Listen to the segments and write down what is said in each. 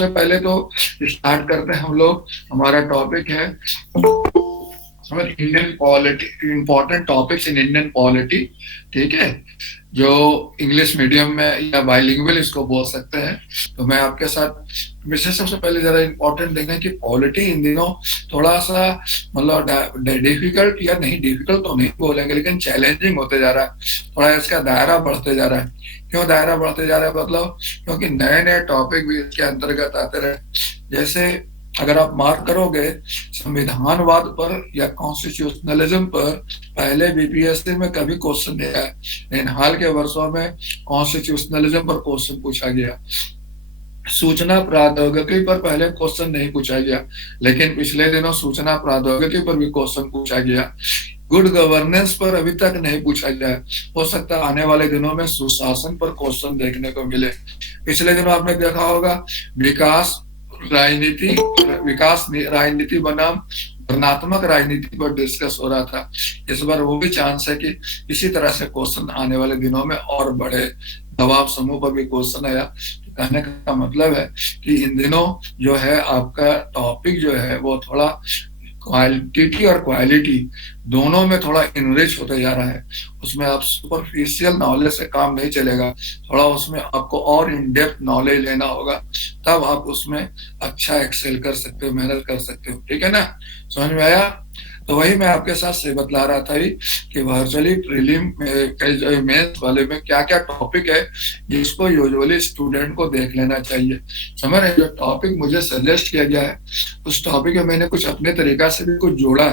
सबसे पहले तो स्टार्ट करते हैं हम लोग। हमारा टॉपिक है Indian polity, important topics in Indian polity. ठीक है, जो इंग्लिश मीडियम में या बाइलिंगुअल इसको बोल सकते हैं। तो मैं आपके साथ विषय सबसे पहले जरा इंपॉर्टेंट देखें कि पॉलिटी इन दिनों थोड़ा सा मतलब डिफिकल्ट, या नहीं डिफिकल्ट तो नहीं बोलेंगे, लेकिन चैलेंजिंग होते जा रहा है। थोड़ा इसका दायरा बढ़ते जा रहा है। क्यों दायरा बढ़ते जा रहा है? मतलब क्योंकि नए नए टॉपिक भी इसके अंतर्गत आते रहे। जैसे अगर आप मार्क करोगे संविधानवाद पर या कॉन्स्टिट्यूशनलिज्म पर, पहले बीपीएससी में कभी क्वेश्चन नहीं आया, लेकिन हाल के वर्षों में कॉन्स्टिट्यूशनलिज्म पर क्वेश्चन पूछा गया। सूचना प्रौद्योगिकी पर पहले क्वेश्चन नहीं पूछा गया, लेकिन पिछले दिनों सूचना प्रौद्योगिकी पर भी क्वेश्चन पूछा गया। गुड गवर्नेंस पर अभी तक नहीं पूछा गया। हो सकता है आने वाले दिनों में सुशासन पर क्वेश्चन देखने को मिले। पिछले दिनों आपने देखा होगा विकास राजनीति, विकास राजनीति बनाम वर्णात्मक राजनीति पर डिस्कस हो रहा था। इस बार वो भी चांस है कि इसी तरह से क्वेश्चन आने वाले दिनों में और बड़े। दबाव समूह पर भी क्वेश्चन आया। तो कहने का मतलब है कि इन दिनों जो है आपका टॉपिक जो है वो थोड़ा क्वांटिटी और क्वालिटी दोनों में थोड़ा इनरिच होते जा रहा है। उसमें आप सुपरफिशियल नॉलेज से काम नहीं चलेगा, थोड़ा उसमें आपको और इन डेप्थ नॉलेज लेना होगा, तब आप उसमें अच्छा एक्सेल कर सकते हो, मेहनत कर सकते हो। ठीक है ना, समझ में आया? तो वही मैं आपके साथ से बतला रहा था ही कि वर्चुअली प्रीलिम मेंस वाले में क्या क्या टॉपिक है जिसको यूजुअली स्टूडेंट को देख लेना चाहिए। समझ रहे? जो टॉपिक मुझे सजेस्ट किया गया है उस टॉपिक में मैंने कुछ अपने तरीका से भी कुछ जोड़ा,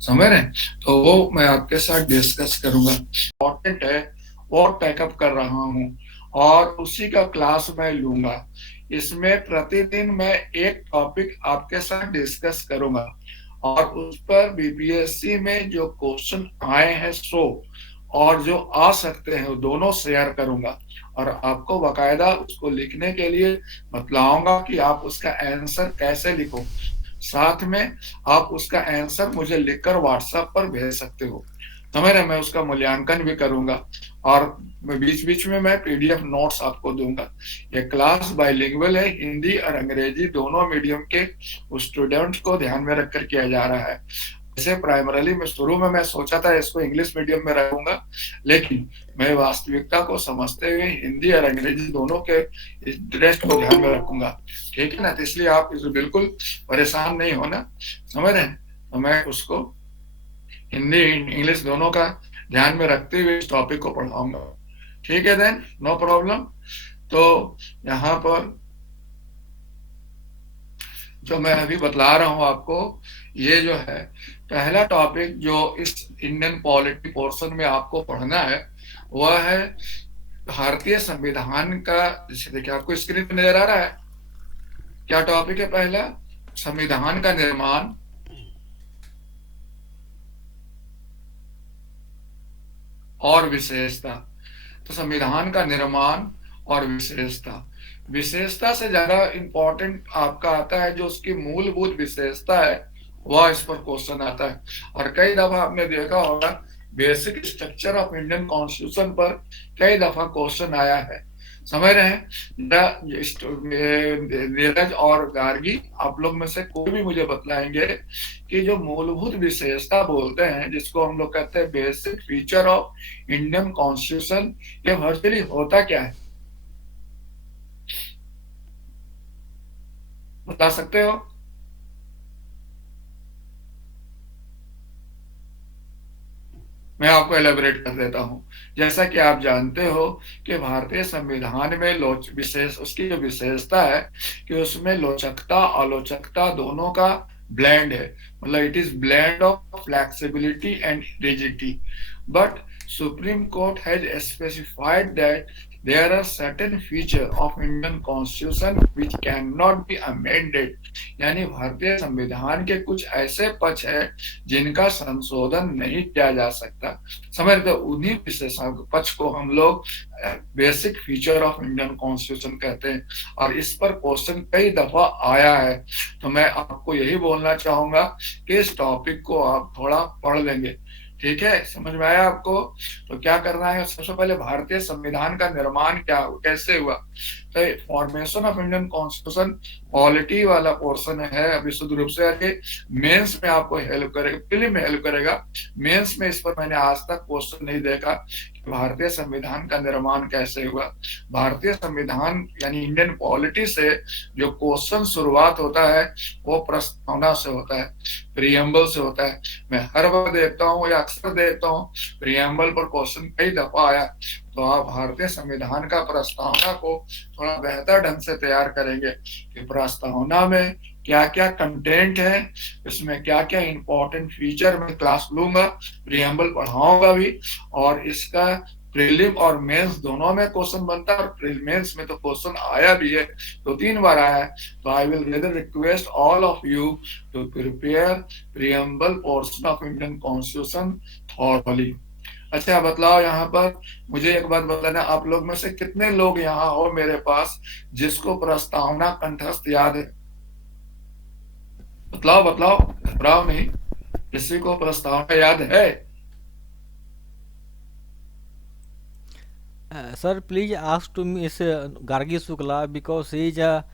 समझ रहे? तो वो मैं आपके साथ डिस्कस करूंगा। इम्पोर्टेंट है वो टैकअप कर रहा हूँ और उसी का क्लास मैं लूंगा। इसमें प्रतिदिन मैं एक टॉपिक आपके साथ डिस्कस करूंगा और उस पर बीपीएससी में जो क्वेश्चन आए हैं सो और जो आ सकते हैं वो दोनों शेयर करूंगा और आपको बकायदा उसको लिखने के लिए बतलाऊंगा कि आप उसका आंसर कैसे लिखो। साथ में आप उसका आंसर मुझे लिखकर व्हाट्सएप पर भेज सकते हो। समझ रहे? मैं उसका मूल्यांकन भी करूंगा और बीच बीच में मैं पीडीएफ नोट्स आपको दूंगा। ये क्लास बाइलिंगुअल है, हिंदी और अंग्रेजी दोनों मीडियम के स्टूडेंट्स को ध्यान में रखकर किया जा रहा है। जैसे प्राइमरली में शुरू में मैं सोचा था इसको इंग्लिश मीडियम में रखूंगा, लेकिन मैं वास्तविकता को समझते हुए हिंदी और अंग्रेजी दोनों के इंटरेस्ट को ध्यान में रखूंगा। ठीक है ना? तो इसलिए आप इस बिल्कुल परेशान नहीं होना, समझ रहे हैं? तो मैं उसको हिंदी इंग्लिश दोनों का ध्यान में रखते हुए इस टॉपिक को पढ़ाऊंगा। ठीक है, देन नो प्रॉब्लम। तो यहाँ पर जो मैं अभी बतला रहा हूँ आपको, ये जो है पहला टॉपिक जो इस इंडियन पॉलिटी पोर्शन में आपको पढ़ना है वह है भारतीय संविधान का। जैसे देखिए आपको स्क्रीन पर नजर आ रहा है क्या टॉपिक है? पहला संविधान का निर्माण और विशेषता। तो संविधान का निर्माण और विशेषता, विशेषता से ज्यादा इंपॉर्टेंट आपका आता है जो उसकी मूलभूत विशेषता है, वह इस पर क्वेश्चन आता है। और कई दफा आपने देखा होगा basic structure of Indian constitution पर कई दफा क्वेश्चन आया है। समझ रहे हैं? नीरज और गार्गी आप लोग में से कोई भी मुझे बतलाएंगे कि जो मूलभूत विशेषता बोलते हैं, जिसको हम लोग कहते हैं basic feature of Indian constitution, ये वर्चुअली होता क्या है? बता सकते हो? मैं आपको एलेबरेट कर देता हूं। जैसा कि आप जानते हो कि भारतीय संविधान में लोच विशेष उसकी जो विशेषता है कि उसमें लोचकता आलोचकता दोनों का ब्लेंड है। मतलब it is blend of flexibility and rigidity. But supreme court has specified that there are certain features of Indian Constitution which cannot be amended। यानी भारतीय संविधान के कुछ ऐसे पक्ष है जिनका संशोधन नहीं किया जा सकता। समझते? उन्हीं विशेषण पक्ष को हम लोग basic feature of Indian constitution कहते हैं और इस पर क्वेश्चन कई दफा आया है। तो मैं आपको यही बोलना चाहूंगा कि इस टॉपिक को आप थोड़ा पढ़ लेंगे। ठीक है, समझ में आया आपको? तो क्या करना है, सबसे पहले भारतीय संविधान का निर्माण क्या कैसे हुआ। Formation of Indian constitution polity वाला पोर्शन है, अभी शुद्ध रूप से आके मेंस में आपको हेल्प करेगा, प्रीलिम में हेल्प करेगा। मेंस में इस पर मैंने आज तक क्वेश्चन नहीं देखा कि भारतीय संविधान का निर्माण कैसे हुआ। भारतीय संविधान यानी इंडियन पॉलिटी से जो क्वेश्चन शुरुआत होता है वो प्रस्तावना से होता है, प्रियम्बल से होता है। मैं हर बार देखता हूँ या अक्सर देखता हूँ प्रियम्बल पर क्वेश्चन कई दफा आया, तो आप भारतीय संविधान का प्रस्तावना को थोड़ा बेहतर ढंग से तैयार करेंगे कि प्रस्तावना में क्या क्या कंटेंट है, इसमें क्या क्या इंपॉर्टेंट फीचर मैं क्लास लूंगा, प्रियम्बल पढ़ाऊंगा भी, और इसका प्रीलिम और मेंस दोनों में क्वेश्चन बनता है, और मेंस में तो क्वेश्चन आया भी है, 2-3 बार आया है। तो I will rather request all of you to prepare preamble portion of Indian constitution thoroughly. अच्छा बतलाओ, यहाँ पर मुझे एक बात बताना, आप लोग में से कितने लोग यहाँ हो मेरे पास जिसको प्रस्तावना कंठस्थ याद है? बतलाओ बतलाओ, घबराओ नहीं, किसी को प्रस्तावना याद है? Sir, please ask to Miss Gargi Shukla because he is a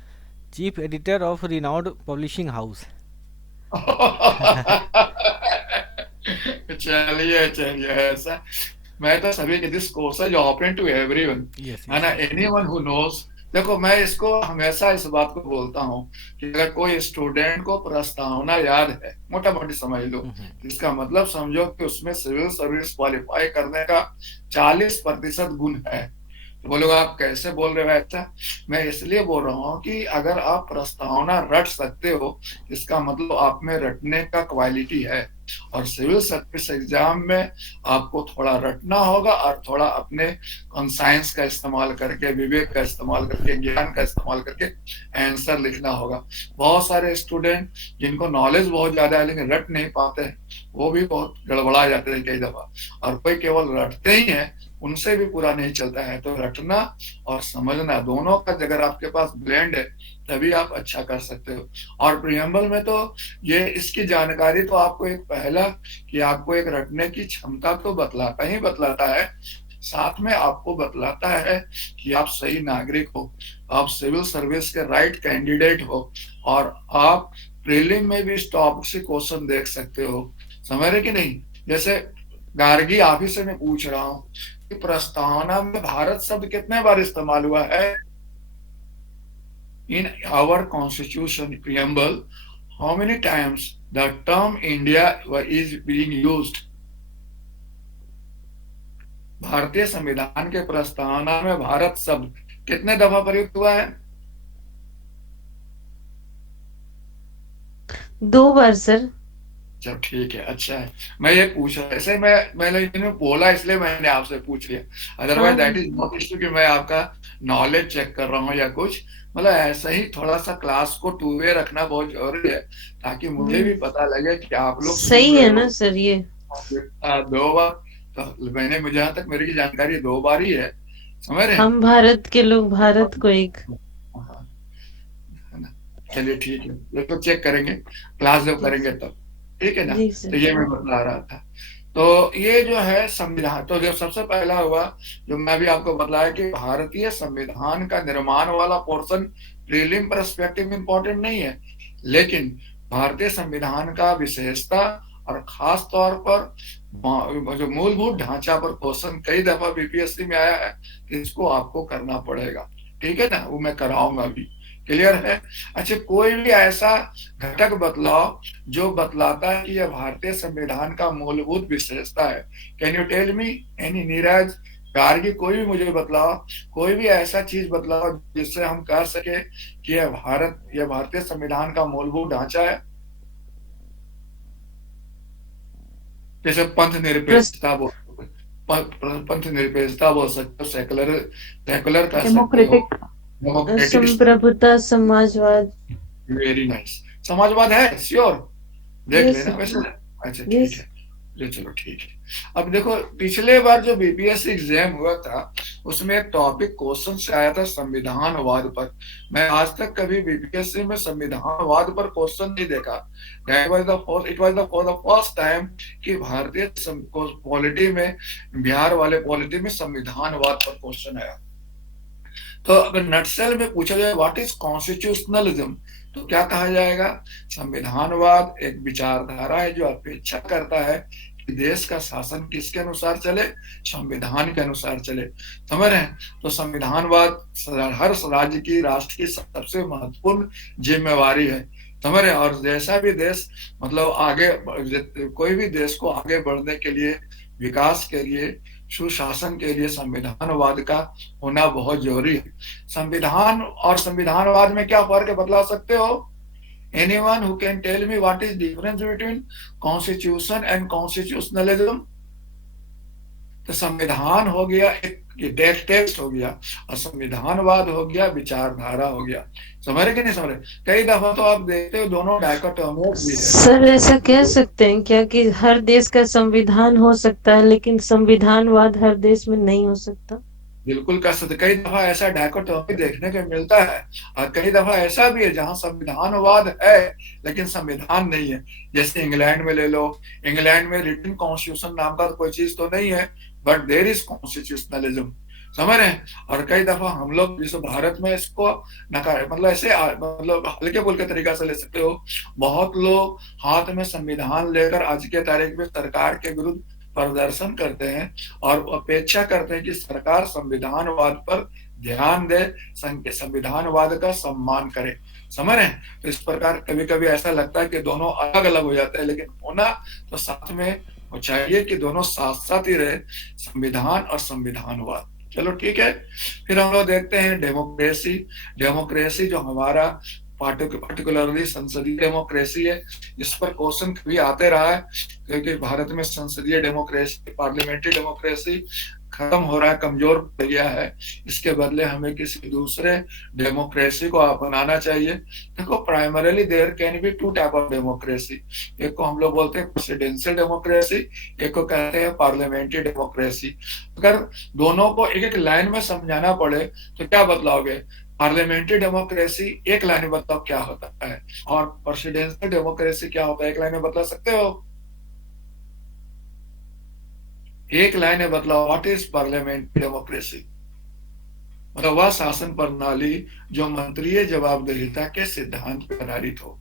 chief editor of renowned publishing house. चलिए चलिए, ऐसा मैं तो सभी के दिस कोर्स है जो ओपन टू एवरीवन Yes, है yes. ना, एनीवन हु नोज। देखो मैं इसको हमेशा इस बात को बोलता हूँ कि अगर कोई स्टूडेंट को प्रस्तावना याद है, मोटा मोटी समझ लो, इसका मतलब समझो कि उसमें सिविल सर्विस क्वालिफाई करने का 40% गुण है। तो बोलोगे आप कैसे बोल रहे हो ऐसा? मैं इसलिए बोल रहा हूँ कि अगर आप प्रस्तावना रट सकते हो, इसका मतलब आप में रटने का क्वालिटी है। और सिविल सर्विस एग्जाम में आपको थोड़ा रटना होगा और थोड़ा अपने कॉन्साइंस का इस्तेमाल करके, विवेक का इस्तेमाल करके, ज्ञान का इस्तेमाल करके आंसर लिखना होगा। बहुत सारे स्टूडेंट जिनको नॉलेज बहुत ज्यादा है लेकिन रट नहीं पाते हैं, वो भी बहुत गड़बड़ा जाते हैं कई दफा। और कोई केवल रटते ही है, उनसे भी पूरा नहीं चलता है। तो रटना और समझना दोनों का अगर आपके पास ब्लेंड है तभी आप अच्छा कर सकते हो। और प्रियम्बल में तो ये इसकी जानकारी तो आपको एक पहला कि आपको एक रटने की क्षमता तो बतलाता ही बतलाता है, साथ में आपको बतलाता है कि आप सही नागरिक हो, आप सिविल सर्विस के राइट कैंडिडेट हो, और आप प्रीलिम में भी इस टॉपिक से क्वेश्चन देख सकते हो। समझ रहे कि नहीं? जैसे गार्गी आप ही से मैं पूछ रहा हूँ कि प्रस्तावना में भारत शब्द कितने बार इस्तेमाल हुआ है? In our constitution preamble, how many times the term India is being used? भारतीय संविधान के प्रस्तावना में भारत शब्द कितने दफा प्रयुक्त हुआ है? 2 बार सर। चलो ठीक है, अच्छा है। मैं ये पूछ रहा, ऐसे मैंने बोला इसलिए मैंने आपसे पूछ लिया, otherwise that is not issue कि मैं आपका नॉलेज चेक कर रहा हूँ या कुछ। मतलब ऐसा ही थोड़ा सा क्लास को टू वे रखना बहुत जरूरी है, ताकि मुझे भी पता लगे कि आप लोग सुन सही रहे है हो। ना सर ये? 2 बार तो मैंने, मुझे जहाँ तक मेरी जानकारी 2 बार ही है, समझ रहे हैं? हम भारत के लोग भारत को एक। हाँ, है ना? चलिए ठीक है, ये तो चेक करेंगे क्लास जब करेंगे तब, ठीक है ना? जी तो सर। ये मैं बता रहा था। तो ये जो है संविधान, तो जो सबसे पहला हुआ जो मैं भी आपको बताया कि भारतीय संविधान का निर्माण वाला पोर्शन प्रीलिम पर्सपेक्टिव इंपॉर्टेंट नहीं है, लेकिन भारतीय संविधान का विशेषता और खास तौर पर जो मूलभूत ढांचा पर क्वेश्चन कई दफा बीपीएससी में आया है, तो इसको आपको करना पड़ेगा, ठीक है ना? वो मैं कराऊंगा भी। क्लियर है? अच्छा, कोई भी ऐसा घटक बतलाओ जो बतलाता है कि यह भारतीय संविधान का मूलभूत विशेषता है। Can you tell me any? Neeraj, Gargi, कोई भी मुझे बतलाओ, कोई भी ऐसा चीज बतलाओ जिससे हम कह सके कि यह भारतीय संविधान का मूलभूत ढांचा है। जैसे पंथ निरपेक्षता बोल सकते हो, सेकुलर कह सकते हो, डेमोक्रेटिक, संप्रभुता, समाजवाद। Very nice. समाजवाद है श्योर, देख यस लेना वैसे। सर। अच्छा ठीक यस। है, चलो ठीक है। अब देखो, पिछले बार जो बीपीएससी एग्जाम हुआ था उसमें एक टॉपिक क्वेश्चन से आया था संविधानवाद पर। मैं आज तक कभी बीपीएससी में संविधानवाद पर क्वेश्चन नहीं देखा। It was the for the first time कि भारतीय पॉलिटी में, बिहार वाले पॉलिटी में संविधानवाद पर क्वेश्चन आया। तो अगर नटसेल में पूछा जाए व्हाट इज कॉन्स्टिट्यूशनलिज्म, तो क्या कहा जाएगा? संविधानवाद एक विचारधारा है जो अपेक्षा करता है कि देश का शासन किसके अनुसार चले? संविधान के अनुसार चले। समझ रहे हैं? तो संविधानवाद हर राज्य की, राष्ट्र की सबसे महत्वपूर्ण जिम्मेवारी है। समझ रहे हैं? और जैसा भी देश मतलब आगे, कोई भी देश को आगे बढ़ने के लिए, विकास के लिए, सुशासन के लिए संविधानवाद का होना बहुत जरूरी है। संविधान और संविधानवाद में क्या फर्क है बतला सकते हो? Anyone who can tell me what is difference between constitution and constitutionalism? तो संविधान हो गया एक टेक्स्ट हो गया, और संविधानवाद हो गया विचारधारा हो गया। समझ रहे कि नहीं समझ रहे? कई दफा तो आप देखते हो दोनों डायकोटोमिक भी है। सर ऐसा कह सकते हैं क्या कि हर देश का संविधान हो सकता है लेकिन संविधानवाद हर देश में नहीं हो सकता? बिल्कुल कर सकते। कई दफा ऐसा डायकोटोमी देखने को मिलता है, और कई दफा ऐसा भी है जहां संविधानवाद है लेकिन संविधान नहीं है। जैसे इंग्लैंड में ले लो, इंग्लैंड में रिटन कॉन्स्टिट्यूशन नाम का कोई चीज तो नहीं है, बट देयर इज कॉन्स्टिट्यूशनलिज्म। समझ रहे हैं? और कई दफा हम लोग जैसे भारत में इसको नकार, मतलब ऐसे मतलब हल्के फुल्के तरीका से ले सकते हो। बहुत लोग हाथ में संविधान लेकर आज के तारीख में सरकार के विरुद्ध प्रदर्शन करते हैं और अपेक्षा करते हैं कि सरकार संविधानवाद पर ध्यान दे, संविधानवाद का सम्मान करे। समझ रहे हैं? तो इस प्रकार कभी कभी ऐसा लगता है कि दोनों अलग अलग हो जाते हैं, लेकिन होना तो साथ में हो चाहिए कि दोनों साथ साथ ही रहे, संविधान और संविधानवाद। चलो ठीक है। फिर हम लोग देखते हैं डेमोक्रेसी। डेमोक्रेसी जो हमारा पार्टिकुलरली संसदीय डेमोक्रेसी है, इस पर क्वेश्चन भी आते रहा है, क्योंकि भारत में संसदीय डेमोक्रेसी, पार्लियामेंट्री डेमोक्रेसी खत्म हो रहा है, कमजोर पड़ गया है। इसके बदले हमें किसी दूसरे डेमोक्रेसी को अपनाना चाहिए। देखो, primarily there can be two type of democracy. एक को हम लोग बोलते हैं प्रेसिडेंशियल डेमोक्रेसी, एक को कहते हैं पार्लियामेंट्री डेमोक्रेसी। अगर दोनों को एक एक लाइन में समझाना पड़े तो क्या बतलाओगे? पार्लियामेंट्री डेमोक्रेसी एक लाइन में बताओ क्या होता है, और प्रेसिडेंशियल डेमोक्रेसी क्या होता है, एक लाइन में बता सकते हो? एक लाइन में बतलाओ, व्हाट इज पार्लियामेंट्री डेमोक्रेसी? मतलब वह शासन प्रणाली जो मंत्रीय जवाबदेहिता के सिद्धांत पर आधारित हो।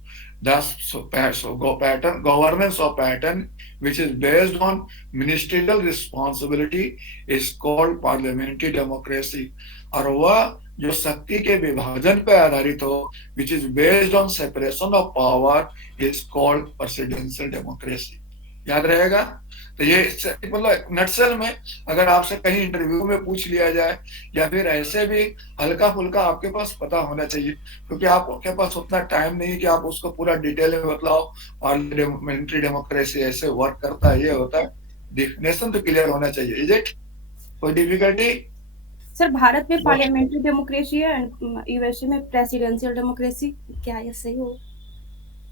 Governance of pattern which is based on ministerial responsibility is called parliamentary democracy। और वह जो शक्ति के विभाजन पर आधारित हो, which is based on separation of power, is called presidential democracy। याद रहेगा? तो ये मतलब नटसेल में अगर आपसे कहीं इंटरव्यू में पूछ लिया जाए, या फिर ऐसे भी हल्का फुल्का आपके पास पता होना चाहिए, क्योंकि आपके पास उतना टाइम नहीं है कि आप उसको पूरा डिटेल में बतलाओ। पार्लियामेंट्री डेमोक्रेसी ऐसे वर्क करता है, ये होता है। डेफिनेशन तो क्लियर होना चाहिए। इज इट कोई डिफिकल्टी? सर भारत में पार्लियामेंट्री डेमोक्रेसी है, यूएसए में प्रेसिडेंशियल डेमोक्रेसी, क्या ये सही हो?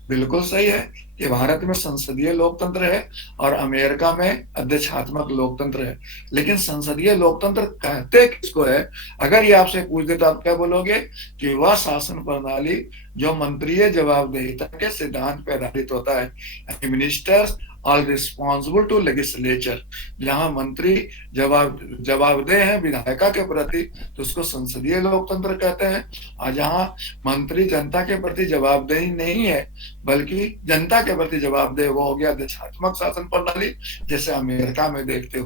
बिल्कुल सही है कि भारत में संसदीय लोकतंत्र है और अमेरिका में अध्यक्षात्मक लोकतंत्र है। लेकिन संसदीय लोकतंत्र कहते किसको है? अगर ये आपसे पूछ दे तो आप क्या बोलोगे? कि वह शासन प्रणाली जो मंत्रीय जवाबदेहिता के सिद्धांत पर आधारित होता है। Ministers are responsible to legislature. जहां मंत्री जवाबदेह है विधायिका के प्रति, तो उसको संसदीय लोकतंत्र कहते हैं। और जहां मंत्री जनता के प्रति जवाबदेही नहीं है बल्कि जनता के प्रति जवाबदेह, वो हो गया देशात्मक शासन प्रणाली, जैसे अमेरिका में देखते हो।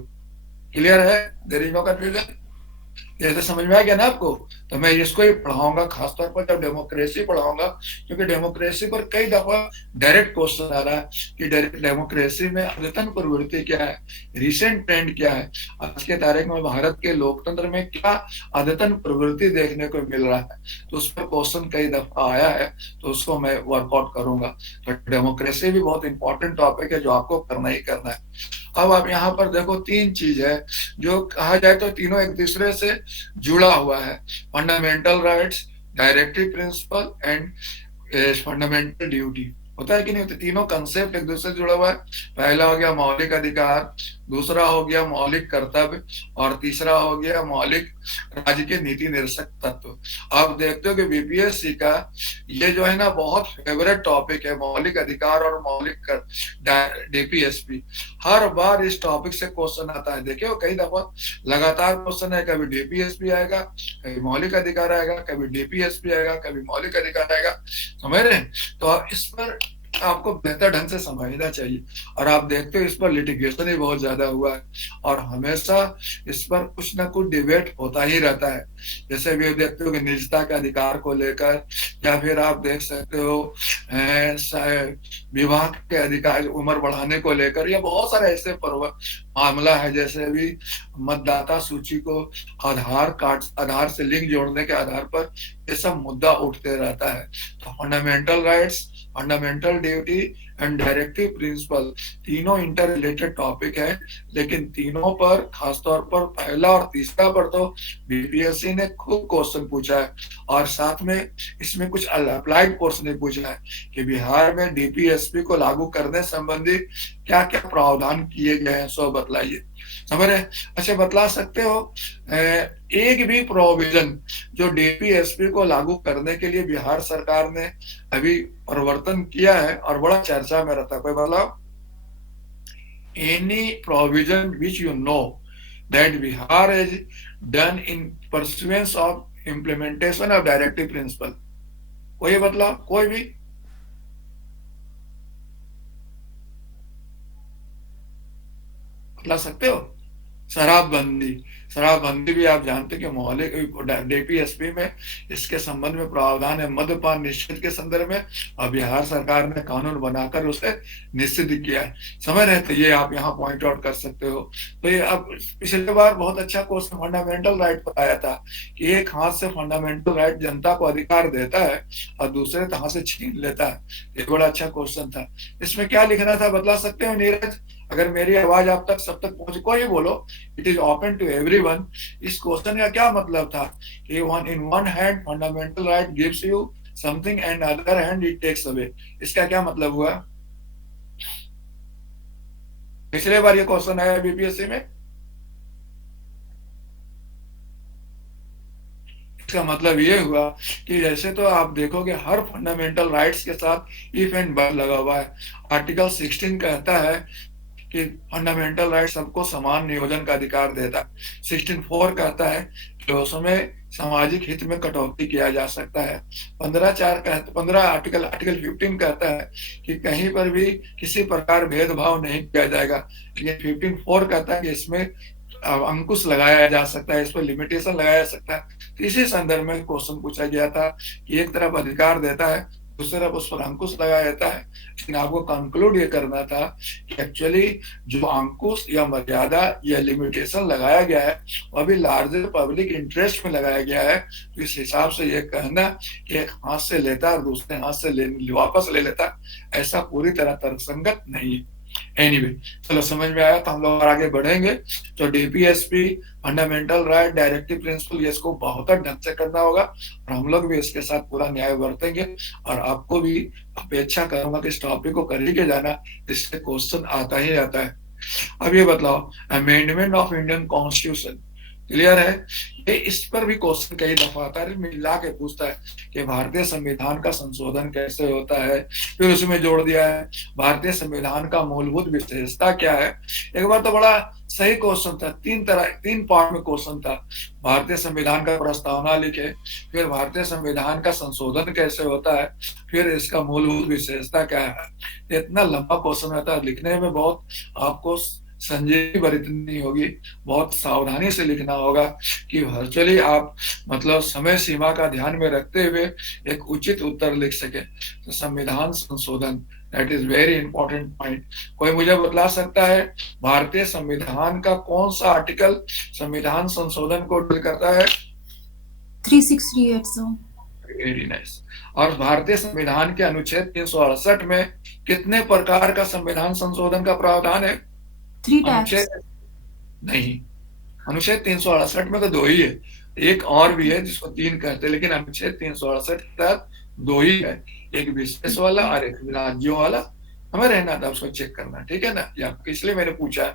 क्लियर है? There is no confusion? जैसे समझ में आ गया ना आपको? तो मैं इसको ही पढ़ाऊंगा खासतौर पर जब डेमोक्रेसी पढ़ाऊंगा, क्योंकि डेमोक्रेसी पर कई दफा डायरेक्ट क्वेश्चन आ रहा है कि डेमोक्रेसी में अद्यतन प्रवृत्ति क्या है, रिसेंट ट्रेंड क्या है, आज के तारीख में भारत के लोकतंत्र में क्या अद्यतन प्रवृत्ति देखने को मिल रहा है। तो उस पर क्वेश्चन कई दफा आया है, तो उसको मैं वर्कआउट करूंगा। तो डेमोक्रेसी भी बहुत इंपॉर्टेंट टॉपिक है जो आपको करना ही करना है। अब आप यहाँ पर देखो, तीन चीज है जो कहा जाए तो तीनों एक दूसरे से जुड़ा हुआ है। Fundamental rights, directive principle and fundamental duty. होता है कि नहीं होता? तीनों कंसेप्ट एक दूसरे से जुड़ा हुआ है। पहला हो गया मौलिक अधिकार, दूसरा हो गया मौलिक कर्तव्य, और तीसरा हो गया मौलिक राज्य के नीति निरसक तत्व। आप देखते हो कि बीपीएससी का ये जो है ना बहुत फेवरेट टॉपिक है, मौलिक अधिकार और मौलिक डीपीएसपी। हर बार इस टॉपिक से क्वेश्चन आता है, देखिए कई दफा लगातार क्वेश्चन है, कभी डीपीएसपी आएगा, कभी मौलिक अधिकार आएगा, कभी डीपीएसपी आएगा, कभी मौलिक अधिकार आएगा। समझ रहे हैं? तो इस पर आपको बेहतर ढंग से समझना चाहिए। और आप देखते हो इस पर लिटिगेशन ही बहुत ज्यादा हुआ है, और हमेशा इस पर कुछ ना कुछ डिबेट होता ही रहता है। जैसे भी देखते हो कि निजता के अधिकार को लेकर, या फिर आप देख सकते हो विवाह के अधिकार, उम्र बढ़ाने को लेकर, या बहुत सारे ऐसे मामला है। जैसे अभी मतदाता सूची को आधार कार्ड, आधार से लिंक जोड़ने के आधार पर ये सब मुद्दा उठते रहता है। तो fundamental rights, fundamental duty and directive principle तीनों इंटर रिलेटेड टॉपिक है, लेकिन तीनों पर खासतौर पर पहला और तीसरा पर तो बीपीएससी ने खूब क्वेश्चन पूछा है, और साथ में इसमें कुछ अप्लाइड पोर्शन भी पूछा है कि बिहार में डीपीएसपी को लागू करने संबंधी क्या क्या प्रावधान किए गए हैं, सो बतलाइए। समझ रहे? अच्छा, बतला सकते हो एक भी प्रोविजन जो डीपीएसपी को लागू करने के लिए बिहार सरकार ने अभी परिवर्तन किया है और बड़ा चर्चा में रहता है, कोई बतलाओ? Any provision which you know that Bihar is done in pursuance of implementation of directive principle, कोई बतलाओ? कोई भी? बतला सकते हो? शराबबंदी, शराबबंदी भी आप जानते कि मौलिक डीपीएसपी में इसके संबंध में प्रावधान है मद्यपान निषेध के संदर्भ में, और बिहार सरकार ने कानून बनाकर उसे निषिद्ध किया है। समझ रहे थे? ये आप यहाँ पॉइंट आउट कर सकते हो। तो ये अब पिछले बार बहुत अच्छा क्वेश्चन फंडामेंटल राइट पर आया था कि एक हाथ से फंडामेंटल राइट जनता को अधिकार देता है और दूसरे हाथ से छीन लेता है। ये बड़ा अच्छा क्वेश्चन था। इसमें क्या लिखना था, बतला सकते हो नीरज? अगर मेरी आवाज आप तक सब तक पहुंचे, कोई बोलो, it is open to everyone. इस क्वेश्चन का क्या मतलब था कि in one hand fundamental right gives you something and other hand it takes away, इसका क्या मतलब हुआ? पिछले बार ये क्वेश्चन आया बीपीएससी में। इसका मतलब ये हुआ कि जैसे तो आप देखोगे हर फंडामेंटल राइट्स के साथ इफ एंड बट लगा हुआ है। आर्टिकल 16 कहता है कि फंडामेंटल राइट सबको समान नियोजन का अधिकार देता है। 16(4) कहता है कि उसमें सामाजिक हित में कटौती किया जा सकता है। 15 आर्टिकल 15 कहता है कि कहीं पर भी किसी प्रकार भेदभाव नहीं किया जाएगा। ये 15(4) कहता है कि इसमें अंकुश लगाया जा सकता है, इस पर लिमिटेशन लगाया जा सकता है। तो इसी संदर्भ में क्वेश्चन पूछा गया था कि एक तरफ अधिकार देता है, दूसरी तरफ उस पर अंकुश लगाया जाता है। लेकिन आपको कंक्लूड ये करना था कि एक्चुअली जो अंकुश या मर्यादा या लिमिटेशन लगाया गया है वो अभी लार्जर पब्लिक इंटरेस्ट में लगाया गया है। तो इस हिसाब से ये कहना कि एक हाथ से लेता और दूसरे हाथ से वापस ले लेता, ऐसा पूरी तरह तर्कसंगत नहीं है। एनीवे, चलो समझ में आया तो हम लोग आगे बढ़ेंगे। तो DPSP, fundamental right, directive principle, ये इसको बहुत ढंग से करना होगा और हम लोग भी इसके साथ पूरा न्याय बरतेंगे। और आपको भी अपेक्षा करूंगा कि इस टॉपिक को कर ही के जाना, इससे क्वेश्चन आता ही आता है। अब ये बताओ, amendment of Indian constitution clear है? ये इस पर भी क्वेश्चन कई दफा आता है, मिला के पूछता है कि भारतीय संविधान का संशोधन कैसे होता है। फिर उसमें जोड़ दिया है भारतीय संविधान का मूलभूत विशेषता क्या है। एक बार तो बड़ा सही क्वेश्चन था, तीन पार्ट में क्वेश्चन था। भारतीय संविधान का प्रस्तावना लिखे, फिर भारतीय संविधान का संशोधन कैसे होता है, फिर इसका मूलभूत विशेषता क्या है। इतना लंबा क्वेश्चन रहता है, लिखने में बहुत आपको संजीदगी बरतनी होगी, बहुत सावधानी से लिखना होगा कि वर्चुअली आप मतलब समय सीमा का ध्यान में रखते हुए एक उचित उत्तर लिख सके। तो संविधान संशोधन, that is very important point. कोई मुझे बतला सकता है भारतीय संविधान का कौन सा आर्टिकल संविधान संशोधन को डील करता है? 3638 सर। Very nice. और भारतीय संविधान के अनुच्छेद 368 में कितने प्रकार का संविधान संशोधन का प्रावधान है? 3 टाइप्स। नहीं, अनुच्छेद 368 में तो 2 ही है, एक और भी है जिसको 3 कहते हैं, लेकिन अनुच्छेद 368 के तहत दो ही है, एक विशेष वाला और एक राज्यों वाला। हमें रहना था, उसको चेक करना, ठीक है ना। ये आपको इसलिए मैंने पूछा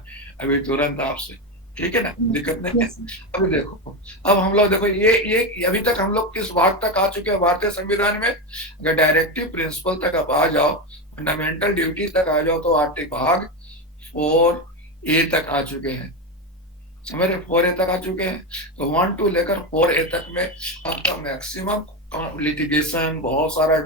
अभी तुरंत आपसे, ठीक है ना, दिक्कत नहीं है। यस अभी देखो, अब हम लोग देखो ये अभी तक हम लोग किस भाग तक आ चुके हैं भारतीय संविधान में। अगर डायरेक्टिव प्रिंसिपल तक आप आ जाओ, फंडामेंटल ड्यूटी तक आ जाओ, तो आर्टिकल भाग 4A तक आ चुके हैं, समझ रहे, 4A तक आ चुके हैं। तो 1 to लेकर 4A तक में आपका मैक्सिमम लिटिगेशन, बहुत सारा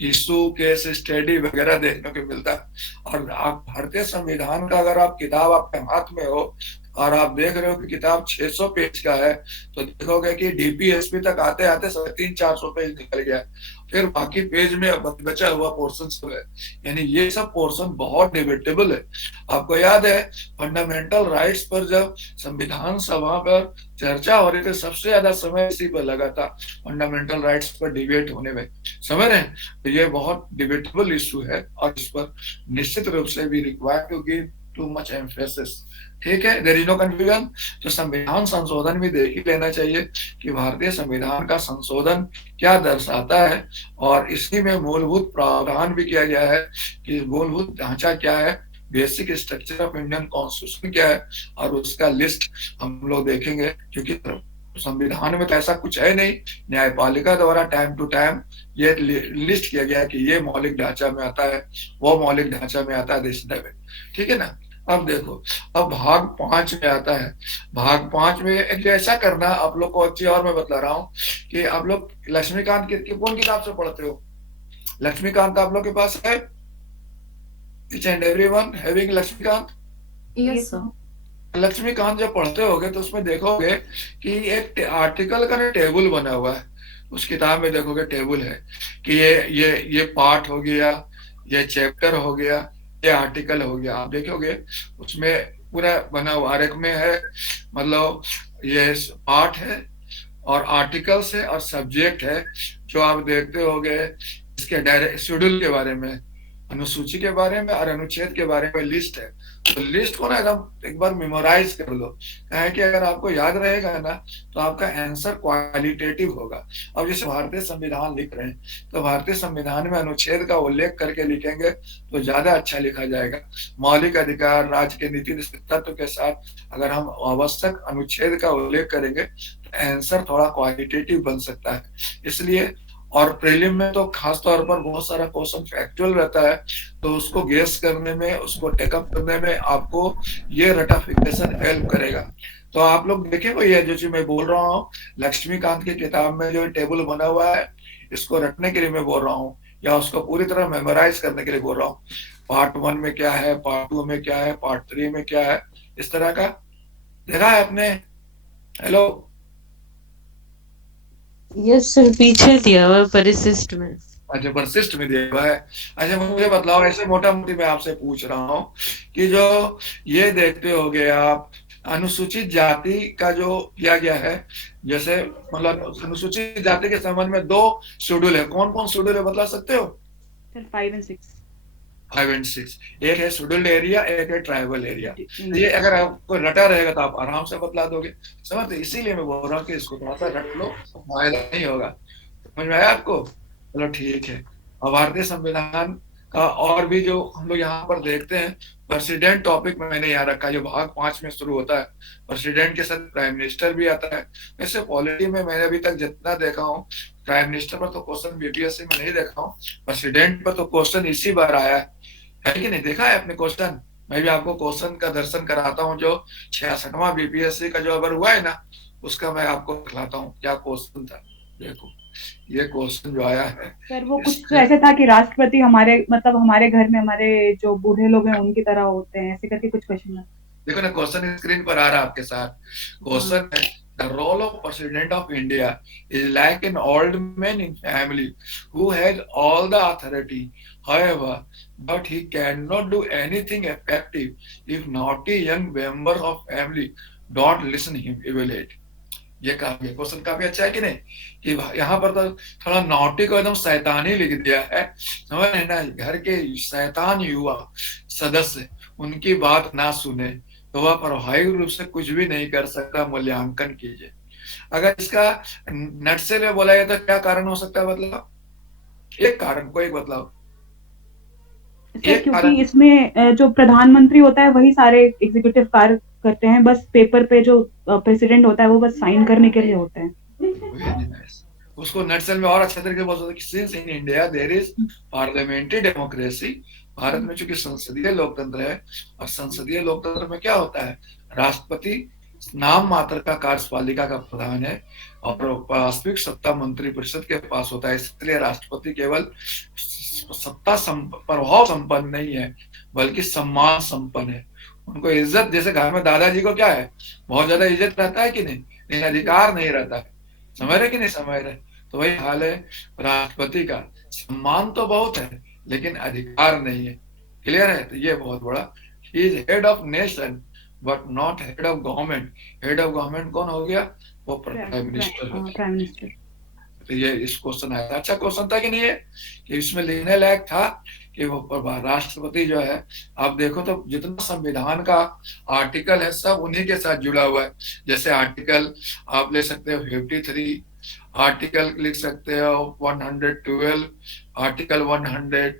इशू, केस स्टडी वगैरह देखने को मिलता है। और आप भारतीय संविधान का अगर आप किताब आपके हाथ में हो और आप देख रहे हो कि किताब 600 पेज का है, तो देखोगे कि डीपीएसपी तक आते आते 300-400 पेज निकल गया, फिर बाकी पेज में बचा हुआ पोर्शन सब है। यानी ये सब पोर्शन बहुत डिबेटेबल है। आपको याद है फंडामेंटल राइट्स पर जब संविधान सभा पर चर्चा हो रही थी, सबसे ज्यादा समय इसी पर लगा था, फंडामेंटल राइट्स पर डिबेट होने में, समझ रहे हैं। तो ये बहुत डिबेटेबल इशू है और इस पर निश्चित रूप से भी required to give too much emphasis, ठीक है, देयर इज नो कंफ्यूजन। तो संविधान संशोधन भी देख ही लेना चाहिए कि भारतीय संविधान का संशोधन क्या दर्शाता है, और इसी में मूलभूत प्रावधान भी किया गया है कि मूलभूत ढांचा क्या है, basic structure of Indian constitution क्या है, और उसका लिस्ट हम लोग देखेंगे। क्योंकि संविधान में तो ऐसा कुछ है नहीं, न्यायपालिका द्वारा टाइम टू टाइम ये लिस्ट किया गया है कि ये मौलिक ढांचा में आता है, वो मौलिक ढांचा में आता है देश में, ठीक है ना। अब देखो, अब भाग 5 में आता है। भाग 5 में एक ऐसा करना, आप लोग को अच्छी और मैं बता रहा हूँ कि आप लोग लक्ष्मीकांत की कौन किताब से पढ़ते हो? लक्ष्मीकांत आप लोग के पास है? Each and everyone having Laxmikanth? Yes sir. Laxmikanth जब पढ़ते होगे तो उसमें देखोगे कि एक आर्टिकल का टेबल बना हुआ है। उस किताब में देखोगे टेबल है कि ये पार्ट हो गया, ये चैप्टर हो गया, ये आर्टिकल हो गया। आप देखोगे उसमें पूरा बना हुआ, हर एक में है, मतलब ये पार्ट है और आर्टिकल्स है और सब्जेक्ट है। जो आप देखते होगे इसके डायरेक्ट शेड्यूल के बारे में, अनुसूची के बारे में और अनुच्छेद के बारे में लिस्ट है। तो लिस्ट को ना एकदम एक बार मेमोराइज कर लो, है कि अगर आपको याद रहेगा ना तो आपका आंसर क्वालिटेटिव होगा। अब जैसे भारतीय संविधान लिख रहे हैं तो भारतीय संविधान में अनुच्छेद का उल्लेख करके लिखेंगे तो ज्यादा अच्छा लिखा जाएगा। मौलिक अधिकार, राज्य के नीति तत्व के साथ अगर हम आवश्यक अनुच्छेद का उल्लेख करेंगे तो आंसर थोड़ा क्वालिटेटिव बन सकता है। इसलिए, और प्रीलिम में तो खास तौर पर बहुत सारा क्वेश्चन फैक्चुअल रहता है, तो उसको गेस करने में, उसको टेकअप करने में आपको ये रटाफिकेशन हेल्प करेगा। तो आप लोग देखें, वो ये जो चीज मैं बोल रहा हूँ, लक्ष्मीकांत की किताब में जो टेबल बना हुआ है, इसको रटने के लिए मैं बोल रहा हूँ या उसको पूरी तरह मेमोराइज करने के लिए बोल रहा हूँ। पार्ट 1 में क्या है, पार्ट 2 में क्या है, पार्ट 3 में क्या है, इस तरह का देखा है आपने? हेलो? यस सर, पीछे दिया हुआ है परिशिष्ट में। अच्छा, परिशिष्ट में दिया हुआ है। अच्छा मुझे बतलाओ, ऐसे मोटा मोटी मैं आपसे पूछ रहा हूँ कि जो ये देखते होगे आप, अनुसूचित जाति का जो किया गया है, जैसे मतलब अनुसूचित जाति के संबंध में 2 शेड्यूल है। कौन कौन शेड्यूल है बता सकते हो? 5 and 6। 5 and 6, एक है शेड्यूल्ड एरिया, एक है ट्राइबल एरिया। ये अगर आपको रटा रहेगा तो आप आराम से बतला दोगे, समझते? इसीलिए मैं बोल रहा हूँ कि इसको थोड़ा सा रट लो, फायदा नहीं होगा। समझ में आया आपको? चलो ठीक है। और भारतीय संविधान का और भी जो हम लोग यहाँ पर देखते हैं, प्रेसिडेंट टॉपिक में मैंने यहाँ रखा, जो भाग 5 में शुरू होता है। प्रेसिडेंट के साथ प्राइम मिनिस्टर भी आता है। वैसे पॉलिटी में मैंने अभी तक जितना देखा हूँ, प्राइम मिनिस्टर पर तो क्वेश्चन बीपीएससी में नहीं देखा हूँ, प्रेसिडेंट पर तो क्वेश्चन इसी बार आया है कि नहीं? देखा है आपने क्वेश्चन? मैं भी आपको क्वेश्चन का दर्शन कराता हूँ, जो 66वां बीपीएससी का जो अगर हुआ है ना, उसका मैं आपको दिखलाता हूँ क्या क्वेश्चन था। देखो ये क्वेश्चन जो आया है सर, वो कुछ तो ऐसे था कि राष्ट्रपति हमारे मतलब हमारे घर में हमारे जो बूढ़े लोग हैं उनकी तरह होते हैं, ऐसे करके कुछ क्वेश्चन है। देखो ना, क्वेश्चन स्क्रीन पर आ रहा है आपके साथ। क्वेश्चन है, the role of president of India is like an old man in family who has all the authority, however but he cannot do anything effective if naughty young member of family don't listen him evaluate। ये काफी question काफी अच्छा है कि नहीं? कि यहाँ पर तो थोड़ा नॉटी को एकदम शैतानी लिख दिया है, समझ रहे ना? घर के शैतान युवा सदस्य उनकी बात ना सुने तो वह प्रभावी रूप से कुछ भी नहीं कर सकता, मूल्यांकन कीजिए। अगर इसका नट से बोला जाए तो क्या कारण हो सकता है? मतलब एक कारण, कोई बदलाव, सर एक क्योंकि कारण। इसमें जो प्रधानमंत्री होता है वही सारे एग्जीक्यूटिव कार्य करते हैं, बस पेपर पे जो प्रेसिडेंट होता है वो बस साइन करने के लिए होते हैं। Very nice. उसको नटसेल में और अच्छे तरीके से बोल सकते हैं कि since in India there is parliamentary democracy, Bharat में चूंकि संसदीय लोकतंत्र है, और संसदीय लोकतंत्र में क्या होता है, राष्ट्रपति नाम मात्र का कार्यपालिका का प्रधान है और वास्तविक सत्ता मंत्री परिषद के पास होता है। इसलिए राष्ट्रपति केवल सत्ता प्रभाव संपन्न नहीं है बल्कि सम्मान संपन्न है। उनको इज्जत, जैसे घर में दादाजी को क्या है, बहुत ज्यादा इज्जत रहता है कि नहीं, लेकिन अधिकार नहीं रहता है। समझ रहे कि नहीं समझ रहे? तो वही हाल है राष्ट्रपति का, सम्मान तो बहुत है लेकिन अधिकार नहीं है। क्लियर है? तो ये बहुत बड़ा, he is head of nation but not head of government. Head of government कौन हो गया? वो प्राइम मिनिस्टर हो गया। Prime minister. तो ये इस क्वेश्चन आया था, अच्छा क्वेश्चन था कि नहीं है, कि इसमें लिखने लायक था कि वो राष्ट्रपति जो है, आप देखो तो जितना संविधान का आर्टिकल है सब उन्हीं के साथ जुड़ा हुआ है। जैसे आर्टिकल आप ले सकते हो 53, आर्टिकल लिख सकते हो 112, आर्टिकल 100,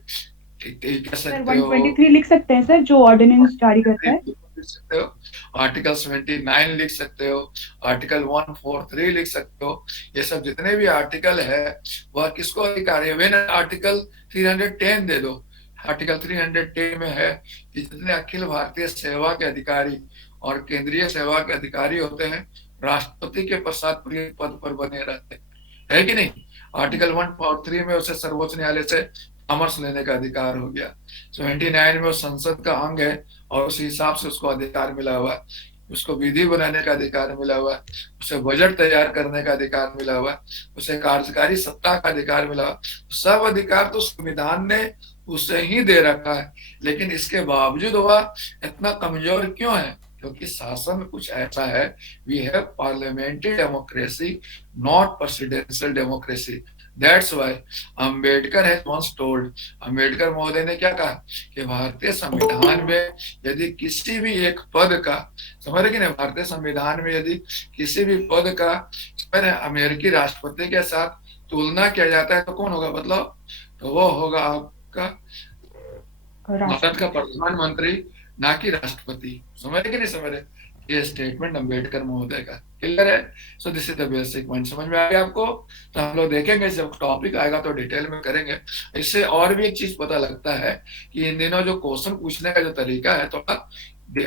कह सर सकते हो 123 लिख सकते हैं सर, जो ऑर्डिनेंस जारी करता है। लिख सकते हो, आर्टिकल 79 लिख सकते हो, आर्टिकल 143 लिख सकते हो। ये सब जितने भी आर्टिकल है वह किसको अधिकार है? वेन आर्टिकल 310 दे दो। आर्टिकल 310 में है कि जितने अखिल भारतीय सेवा के अधिकारी और केंद्रीय सेवा के अधिकारी होते हैं राष्ट्रपति के पश्चात प्रिय पद पर बने रहते हैं, है कि नहीं? आर्टिकल 143 में उसे सर्वोच्च न्यायालय से परामर्श लेने का अधिकार हो गया। 79 में वो संसद का अंग है और उस हिसाब से उसको अधिकार मिला हुआ है, उसको विधि बनाने का अधिकार मिला हुआ है, उसे बजट तैयार करने का अधिकार मिला हुआ है, उसे कार्यकारी सत्ता का अधिकार मिला हुआ है। सब अधिकार तो संविधान ने उसे ही दे रखा है, लेकिन इसके बावजूद वह इतना कमजोर क्यों है? क्योंकि शासन कुछ ऐसा है, we have parliamentary democracy not presidential democracy. That's why Ambedkar has once told, Ambedkar महोदय ने क्या कहा कि भारतीय संविधान में यदि किसी भी एक पद का, समझ रहे कि नहीं, भारतीय संविधान में यदि किसी भी पद का अमेरिकी राष्ट्रपति के साथ तुलना किया जाता है तो कौन होगा? मतलब तो वो होगा आपका भारत का प्रधानमंत्री, ना कि राष्ट्रपति। समझ रहे कि नहीं समझ रहे? ये स्टेटमेंट अंबेडकर महोदय का। क्लियर है? सो this is the basic point. समझ में आ गया आपको? तो हम लोग देखेंगे, जब टॉपिक आएगा तो डिटेल में करेंगे। इससे और भी एक चीज पता लगता है कि इन दिनों जो क्वेश्चन पूछने का जो तरीका है थोड़ा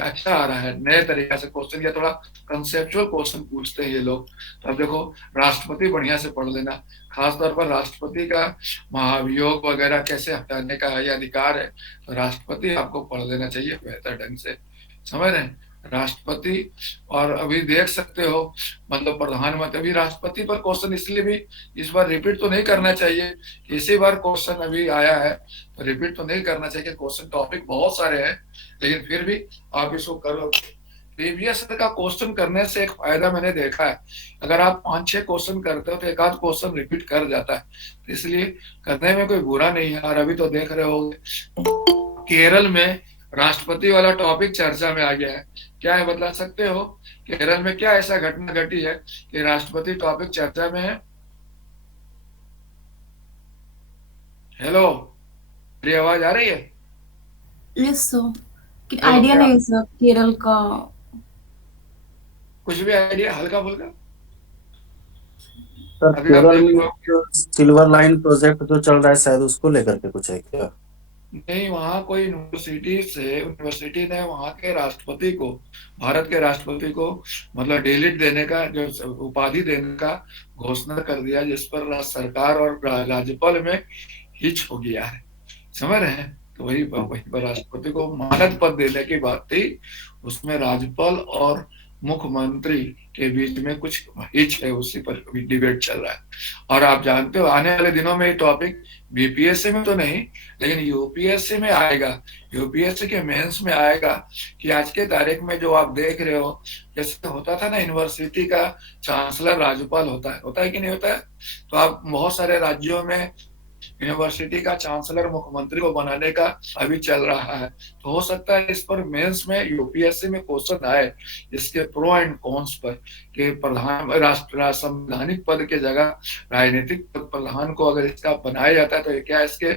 अच्छा आ रहा है, नए तरीके से क्वेश्चन या थोड़ा कंसेप्चुअल क्वेश्चन पूछते हैं ये लोग। तो अब देखो राष्ट्रपति बढ़िया से पढ़ लेना, खासतौर पर राष्ट्रपति का महाभियोग वगैरह कैसे हटाने का ये अधिकार है, तो राष्ट्रपति आपको पढ़ लेना चाहिए बेहतर ढंग से। समझ रहे हैं? राष्ट्रपति, और अभी देख सकते हो मतलब प्रधानमंत्री, अभी राष्ट्रपति पर क्वेश्चन इसलिए भी इस बार रिपीट तो नहीं करना चाहिए, इसी बार क्वेश्चन अभी आया है तो रिपीट तो नहीं करना चाहिए। क्वेश्चन टॉपिक बहुत सारे हैं, लेकिन फिर भी आप इसको करो। प्रीवियस का क्वेश्चन करने से एक फायदा मैंने देखा है, अगर आप 5-6 क्वेश्चन करते हो तो एक आध क्वेश्चन रिपीट कर जाता है, तो इसलिए करने में कोई बुरा नहीं है। और अभी तो देख रहे होंगे केरल में राष्ट्रपति वाला टॉपिक चर्चा में आ गया है। क्या है बता सकते हो? केरल में क्या ऐसा घटना घटी है कि राष्ट्रपति टॉपिक चर्चा में है? हेलो, मेरी आवाज आ रही है? यस सर, आइडिया नहीं है सर केरल का। कुछ भी आइडिया हल्का फुल्का? सर केरल में जो सिल्वर लाइन प्रोजेक्ट जो चल रहा है शायद उसको लेकर के कुछ है क्या? नहीं, वहाँ कोई यूनिवर्सिटी ने वहाँ के राष्ट्रपति को, भारत के राष्ट्रपति को मतलब डेलिट देने का, जो उपाधि देने का घोषणा कर दिया, जिस पर सरकार और राज्यपाल में हिच हो गया है। समझ रहे हैं? तो वही पर राष्ट्रपति को मानद पद देने की बात थी, उसमें राज्यपाल और मुख्यमंत्री के बीच में कुछ हिच है, उसी पर अभी डिबेट चल रहा है। और आप जानते हो आने वाले दिनों में ये टॉपिक बीपीएससी में तो नहीं, लेकिन यूपीएससी में आएगा, यूपीएससी के मेंस में आएगा कि आज के तारीख में जो आप देख रहे हो, जैसे होता था ना यूनिवर्सिटी का चांसलर राज्यपाल होता है कि नहीं होता है? तो आप बहुत सारे राज्यों में यूनिवर्सिटी का चांसलर मुख्यमंत्री को बनाने का अभी चल रहा है। तो हो सकता है इस पर मेंस में यूपीएससी में क्वेश्चन आए इसके प्रो एंड कॉन्स पर, कि प्रधान राष्ट्र संवैधानिक पद के जगह राजनीतिक प्रधान को अगर इसका बनाया जाता है तो क्या इसके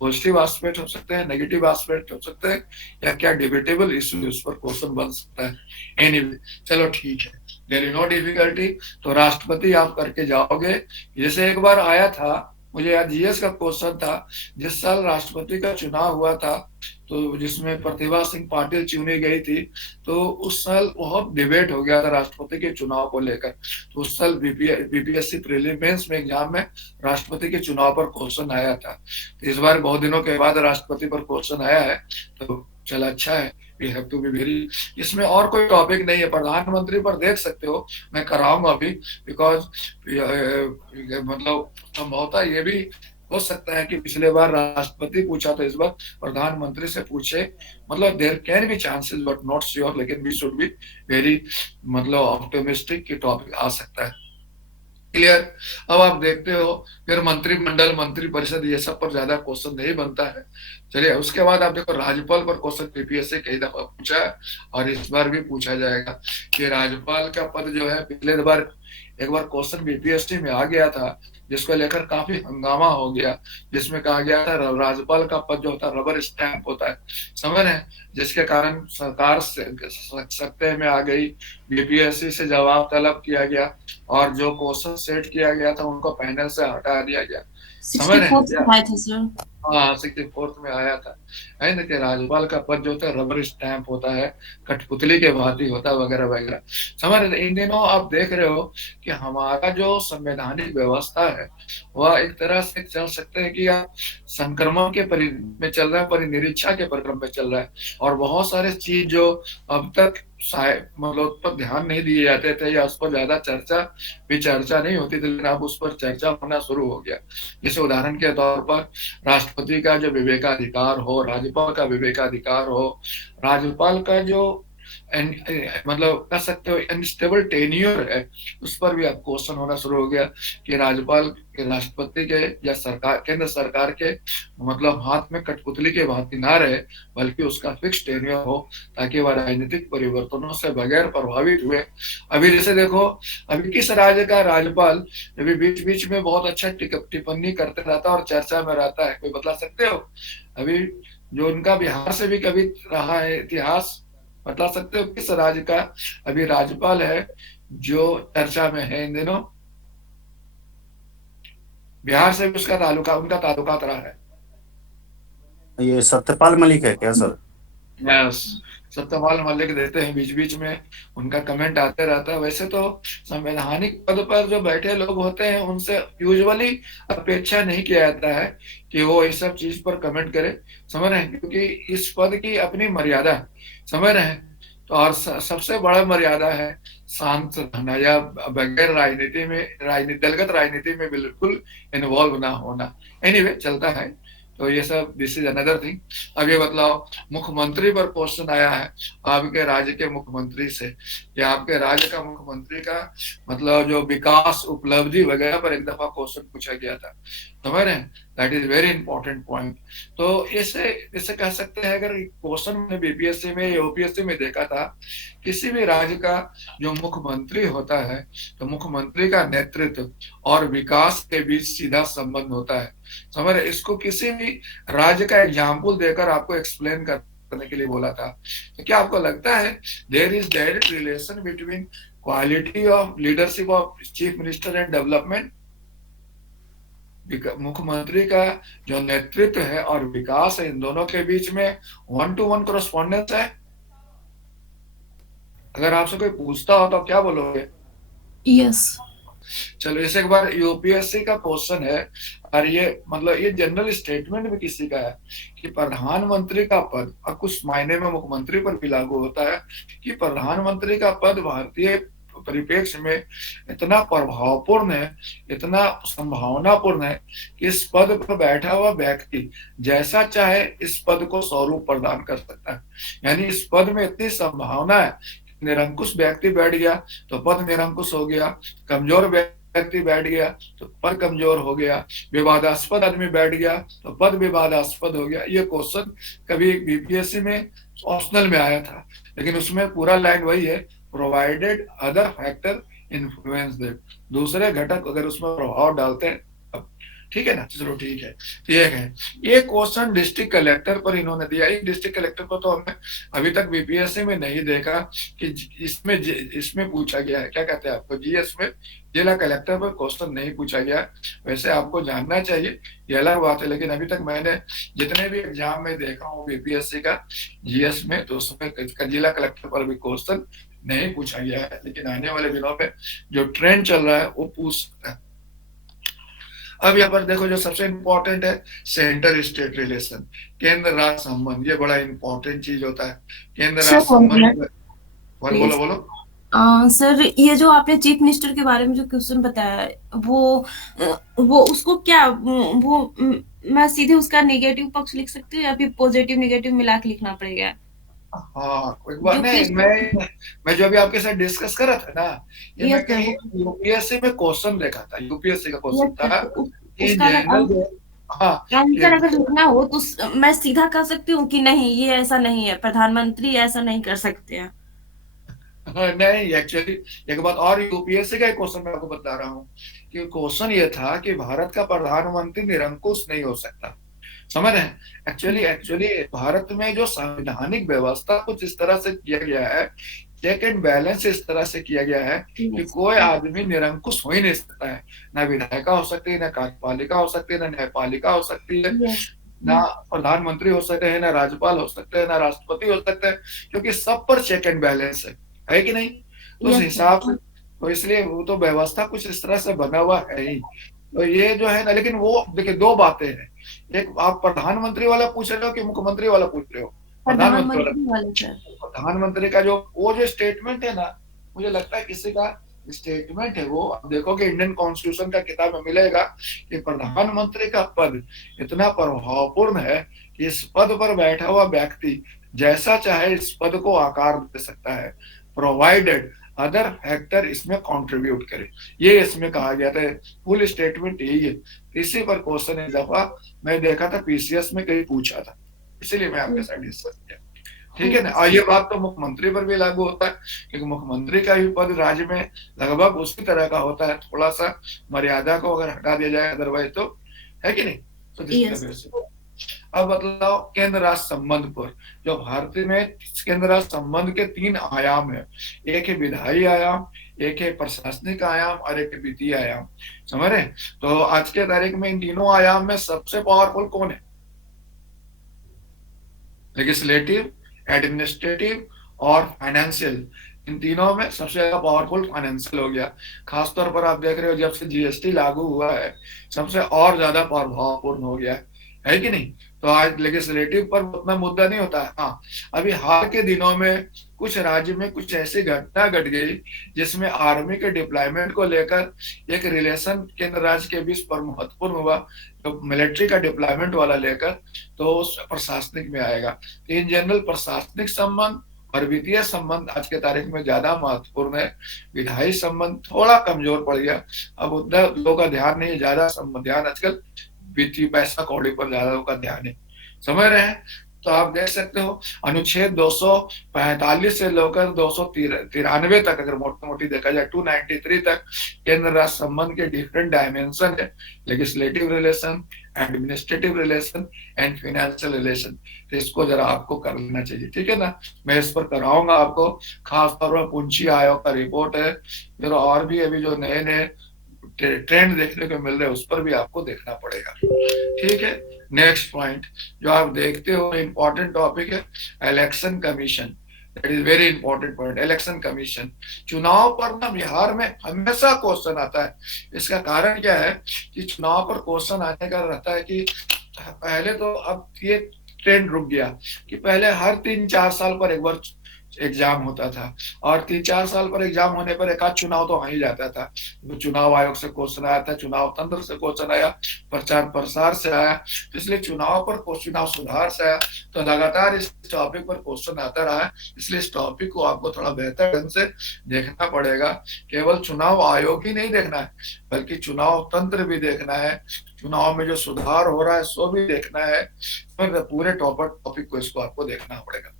पॉजिटिव एस्पेक्ट हो सकते हैं, नेगेटिव एस्पेक्ट हो सकते हैं, या क्या डिबेटेबल इशू उस पर क्वेश्चन बन सकता है। एनीवे चलो ठीक है, देयर इज नो डिफिकल्टी। तो राष्ट्रपति आप करके जाओगे। जैसे एक बार आया था, मुझे याद जीएस का क्वेश्चन था, जिस साल राष्ट्रपति का चुनाव हुआ था तो जिसमें प्रतिभा सिंह पाटिल चुनी गई थी, तो उस साल बहुत डिबेट हो गया था राष्ट्रपति के चुनाव को लेकर। तो उस साल बीपीएससी प्रीलिम्स में एग्जाम में राष्ट्रपति के चुनाव पर क्वेश्चन आया था। तो इस बार बहुत दिनों के बाद राष्ट्रपति पर क्वेश्चन आया है, तो चला अच्छा है। We have to be very, इसमें और कोई टॉपिक नहीं है। प्रधानमंत्री पर देख सकते हो, मैं कराऊंगा अभी, बिकॉज मतलब संभवतः ये भी हो सकता है कि पिछले बार राष्ट्रपति पूछा तो इस बार प्रधानमंत्री से पूछे। मतलब there can be chances but not sure, लेकिन वी शुड बी वेरी मतलब ऑप्टिमिस्टिक कि टॉपिक आ सकता है। क्लियर। अब आप देखते हो फिर मंत्रिमंडल, मंत्री परिषद, ये सब पर ज्यादा क्वेश्चन नहीं बनता है। चलिए उसके बाद आप देखो राज्यपाल पर क्वेश्चन बीपीएससी कई दफा पूछा है और इस बार भी पूछा जाएगा कि राज्यपाल का पद जो है, पिछले बार एक बार क्वेश्चन बीपीएससी में आ गया था जिसको लेकर काफी हंगामा हो गया, जिसमें कहा गया था राज्यपाल का पद जो होता है रबर स्टैंप होता है, समझ रहे हैं, जिसके कारण सरकार सख्ते में आ गई। बीपीएससी से जवाब तलब किया गया और जो क्वेश्चन सेट किया गया था उनको पैनल से हटा दिया गया, समझ रहे हैं। हाँ 64th में आया था, है ना, कि राज्यपाल का पद जो होता है रबर स्टैंप होता है, कठपुतली के भांति होता है वगैरह वगैरह, समझ रहे। इन दिनों आप देख रहे हो कि हमारा जो संवैधानिक व्यवस्था है वह एक तरह से चल सकते हैं कि आप संक्रमण के में चल रहा है, परिनिरीक्षा के परिक्रम में चल रहा है, और बहुत सारे चीज जो अब तक मतलब उस पर ध्यान नहीं दिए जाते थे या उस पर ज्यादा चर्चा नहीं होती थी, लेकिन अब उस पर चर्चा होना शुरू हो गया। जैसे उदाहरण के तौर पर राष्ट्रपति का जो विवेकाधिकार हो, राज्यपाल का विवेकाधिकार हो, राज्यपाल का जो मतलब कह सकते हो अनस्टेबल टेन्योर है, उस पर भी अब क्वेश्चन होना शुरू हो गया कि राज्यपाल के, राष्ट्रपति के या सरकार, केंद्र सरकार के मतलब हाथ में कठपुतली के भांति ना रहे, बल्कि उसका फिक्स टेन्योर हो, ताकि वह राजनीतिक परिवर्तनों से बगैर प्रभावित हुए। अभी जैसे देखो, अभी किस राज्य का राज्यपाल अभी बीच बीच में बहुत अच्छा टिप्पणी करते रहता है और चर्चा में रहता है, कोई बता सकते हो? अभी जो उनका बिहार से भी कभी रहा है इतिहास, बता सकते हो किस राज्य का अभी राज्यपाल है जो चर्चा में है इन दिनों? बिहार से भी उसका ताल्लुका, उनका ताल्लुकात रहा है। ये सत्यपाल मलिक है क्या सर? यस, सत्यपाल मलिक देते हैं, बीच बीच में उनका कमेंट आते रहता है। वैसे तो संवैधानिक पद पर जो बैठे लोग होते हैं उनसे यूजुअली अपेक्षा नहीं किया जाता है कि वो इस सब चीज पर कमेंट करे, समझ रहे हैं, क्योंकि इस पद की अपनी मर्यादा है, समझ रहे हैं। तो और सबसे बड़ा मर्यादा है शांत रहना या बगैर राजनीति में, दलगत राजनीति में बिल्कुल इन्वॉल्व ना होना। एनीवे चलता है। तो ये सब दिस इज अनदर थिंग। अब ये बताओ, मुख्यमंत्री पर क्वेश्चन आया है आपके राज्य के मुख्यमंत्री से, या आपके राज्य का मुख्यमंत्री का मतलब जो विकास उपलब्धि वगैरह पर एक दफा क्वेश्चन पूछा गया था, समझ रहे हैं। That is very important point. तो इसे कह सकते हैं, अगर क्वेश्चन में बीपीएससी में, यूपीएससी में देखा था, किसी भी राज्य का जो मुख्यमंत्री होता है तो मुख्यमंत्री का नेतृत्व और विकास के बीच सीधा संबंध होता है, समझ रहे। इसको किसी भी राज्य का एग्जाम्पल देकर आपको एक्सप्लेन करने के लिए बोला था। तो क्या आपको लगता है there is direct relation between quality of leadership of chief minister and development? मुख्यमंत्री का जो नेतृत्व है और विकास है, इन दोनों के बीच में 1-to-1 कॉरेस्पॉन्डेंस है? अगर आपसे कोई पूछता हो तो क्या बोलोगे? यस। चलो इसे एक बार यूपीएससी का क्वेश्चन है, और ये मतलब ये जनरल स्टेटमेंट भी किसी का है कि प्रधानमंत्री का पद, और कुछ मायने में मुख्यमंत्री पर भी लागू होता है, कि प्रधानमंत्री का पद भारतीय परिप्रेक्ष्य में इतना प्रभावपूर्ण है, इतना संभावनापूर्ण है कि इस पद पर बैठा हुआ व्यक्ति जैसा चाहे इस पद को स्वरूप प्रदान कर सकता है। यानी इस पद में इतनी संभावना है, निरंकुश व्यक्ति बैठ गया तो पद निरंकुश हो गया, कमजोर व्यक्ति व्यक्ति बैठ गया तो पद कमजोर हो गया, विवादास्पद आदमी बैठ गया तो पद विवादास्पद हो गया। ये क्वेश्चन कभी बीपीएससी में ऑप्शनल में आया था, लेकिन उसमें पूरा लाइन वही है, provided other factor influence that, दूसरे घटक अगर उसमें प्रभाव डालते हैं। ठीक है ना, चलो ठीक है। ये है, ये क्वेश्चन डिस्ट्रिक्ट कलेक्टर पर इन्होंने दिया। एक डिस्ट्रिक्ट कलेक्टर को तो हमने अभी तक बीपीएससी में नहीं देखा कि इसमें पूछा गया है, क्या कहते हैं आपको, जीएस में जिला कलेक्टर पर क्वेश्चन नहीं पूछा गया। वैसे आपको जानना चाहिए, ये अलग बात है, लेकिन अभी तक मैंने जितने भी एग्जाम में देखा हूँ बीपीएससी का जीएस में, तो उसमें जिला कलेक्टर पर भी क्वेश्चन नहीं पूछा गया है। लेकिन आने वाले दिनों में जो ट्रेंड चल रहा है वो पूछ सकता है। अब यहाँ पर देखो, जो सबसे इम्पोर्टेंट है सेंटर स्टेट रिलेशन, केंद्र राज्य संबंध, ये बड़ा इम्पोर्टेंट चीज होता है। केंद्र राज्य संबंध, बोलो बोलो। सर, ये जो आपने चीफ मिनिस्टर के बारे में जो क्वेश्चन बताया, वो उसको क्या, वो मैं सीधे उसका नेगेटिव पक्ष लिख सकती हूँ या फिर पॉजिटिव नेगेटिव मिला के लिखना पड़ेगा? हाँ, एक बार नहीं, मैं जो अभी आपके साथ डिस्कस कर रहा था ना, ये मैं कहीं यूपीएससी में क्वेश्चन देखा था, यूपीएससी का क्वेश्चन था कि जनरल, हाँ, आंसर अगर लिखना हो तो मैं सीधा कह सकती हूँ कि नहीं, ये ऐसा नहीं है, प्रधानमंत्री ऐसा नहीं कर सकते हैं। नहीं, एक्चुअली एक बात और, यूपीएससी का एक क्वेश्चन मैं आपको बता रहा हूँ कि क्वेश्चन ये था कि भारत का प्रधानमंत्री निरंकुश नहीं हो सकता। समझ रहे हैं? एक्चुअली भारत में जो संवैधानिक व्यवस्था कुछ इस तरह से किया गया है, चेक एंड बैलेंस इस तरह से किया गया है कि कोई आदमी निरंकुश हो ही नहीं सकता है। ना विधायिका हो सकती है, ना कार्यपालिका हो सकती है, ना न्यायपालिका हो सकती है, ना प्रधानमंत्री हो सकते हैं, ना राज्यपाल हो सकते हैं, ना राष्ट्रपति हो सकते हैं, क्योंकि सब पर चेक एंड बैलेंस है कि नहीं? तो उस हिसाब से, तो इसलिए वो तो व्यवस्था कुछ इस तरह से बना हुआ है ही। तो ये जो है ना, लेकिन वो देखिए दो बातें हैं, एक आप प्रधानमंत्री वाला पूछ रहे हो कि मुख्यमंत्री वाला पूछ रहे हो? प्रधानमंत्री का जो वो जो स्टेटमेंट है ना, मुझे लगता है किसी का स्टेटमेंट है वो, आप देखोगे इंडियन कॉन्स्टिट्यूशन का किताब में मिलेगा कि प्रधानमंत्री का पद इतना प्रभावपूर्ण है कि इस पद पर बैठा हुआ व्यक्ति जैसा चाहे इस पद को आकार दे सकता है, प्रोवाइडेड अदर फैक्टर इसमें कंट्रीब्यूट करे। ये इसमें कहा गया था, फुल स्टेटमेंट यही है। इसी पर क्वेश्चन एक दफा मैं देखा था पीसीएस में कहीं पूछा था, इसीलिए मैं आपके साथ डिस्कस किया। ठीक है ना? और ये बात तो मुख्यमंत्री पर भी लागू होता है, क्योंकि मुख्यमंत्री का भी पद राज्य में लगभग उसी तरह का होता है, थोड़ा सा मर्यादा को अगर हटा दिया जाए अदरवाइज, तो है कि नहीं? तो अब बताओ केंद्र राज्य संबंध पर, जो भारत में केंद्र राज्य संबंध के 3 आयाम है, एक है विधायी आयाम, एक है प्रशासनिक आयाम और एक है वित्तीय आयाम। समझ रहे? तो आज के तारीख में इन तीनों आयाम में सबसे पावरफुल कौन है? लेजिस्लेटिव, एडमिनिस्ट्रेटिव और फाइनेंशियल। इन तीनों में सबसे ज्यादा पावरफुल फाइनेंशियल हो गया। खासतौर पर आप देख रहे हो जब से जीएसटी लागू हुआ है, सबसे और ज्यादा प्रभावपूर्ण हो गया है कि नहीं? तो आज लेजिस्लेटिव पर उतना मुद्दा नहीं होता है। हाँ, अभी हाल के दिनों में कुछ राज्य में कुछ ऐसी घटना घट गई जिसमें आर्मी के डिप्लॉयमेंट को लेकर एक रिलेशन केंद्र राज्य के बीच पर महत्वपूर्ण हुआ, तो मिलिट्री का डिप्लॉयमेंट वाला लेकर, तो उस प्रशासनिक में आएगा। इन जनरल प्रशासनिक संबंध और वित्तीय संबंध आज के तारीख में ज्यादा महत्वपूर्ण है। विधायी संबंध थोड़ा कमजोर पड़ गया, अब उतना लोगों का ध्यान नहीं, ज्यादा ध्यान आजकल वित्तीय पैसा कौड़ी पर ज्यादा लोगों का ध्यान है। समझ रहे हैं? तो आप देख सकते हो अनुच्छेद 245 से लेकर 293 तक, अगर मोटी मोटी देखा जाए 293 तक केंद्र राज्य संबंध के डिफरेंट डायमेंशन है, legislative relation, administrative relation and financial relation. तो इसको जरा आपको कर लेना चाहिए, ठीक है ना? मैं इस पर कराऊंगा आपको, खास तौर पर पुंछी आयोग का रिपोर्ट है, फिर और भी अभी जो नए नए ट्रेंड देखने को मिल रहे हैं उस पर भी आपको देखना पड़ेगा। ठीक है, नेक्स्ट पॉइंट जो आप देखते हो इंपॉर्टेंट टॉपिक है election commission. That is very important point, election commission. चुनाव पर ना बिहार में हमेशा क्वेश्चन आता है। इसका कारण क्या है कि चुनाव पर क्वेश्चन आने का रहता है कि पहले तो अब ये ट्रेंड रुक गया कि पहले हर 3-4 साल पर एक बार एग्जाम होता था, और 3-4 साल पर एग्जाम होने पर एक आध चुनाव तो आ ही जाता था। तो चुनाव आयोग से क्वेश्चन आया था, चुनाव तंत्र से क्वेश्चन आया, प्रचार प्रसार से आया, तो इसलिए चुनाव पर चुनाव सुधार से आया। तो लगातार इस टॉपिक पर क्वेश्चन आता रहा है, इसलिए इस टॉपिक को आपको थोड़ा बेहतर ढंग से देखना पड़ेगा। केवल चुनाव आयोग ही नहीं देखना है, बल्कि चुनाव तंत्र भी देखना है, चुनाव में जो सुधार हो रहा है सो भी देखना है। पर पूरे टॉपिक को इसको आपको देखना पड़ेगा।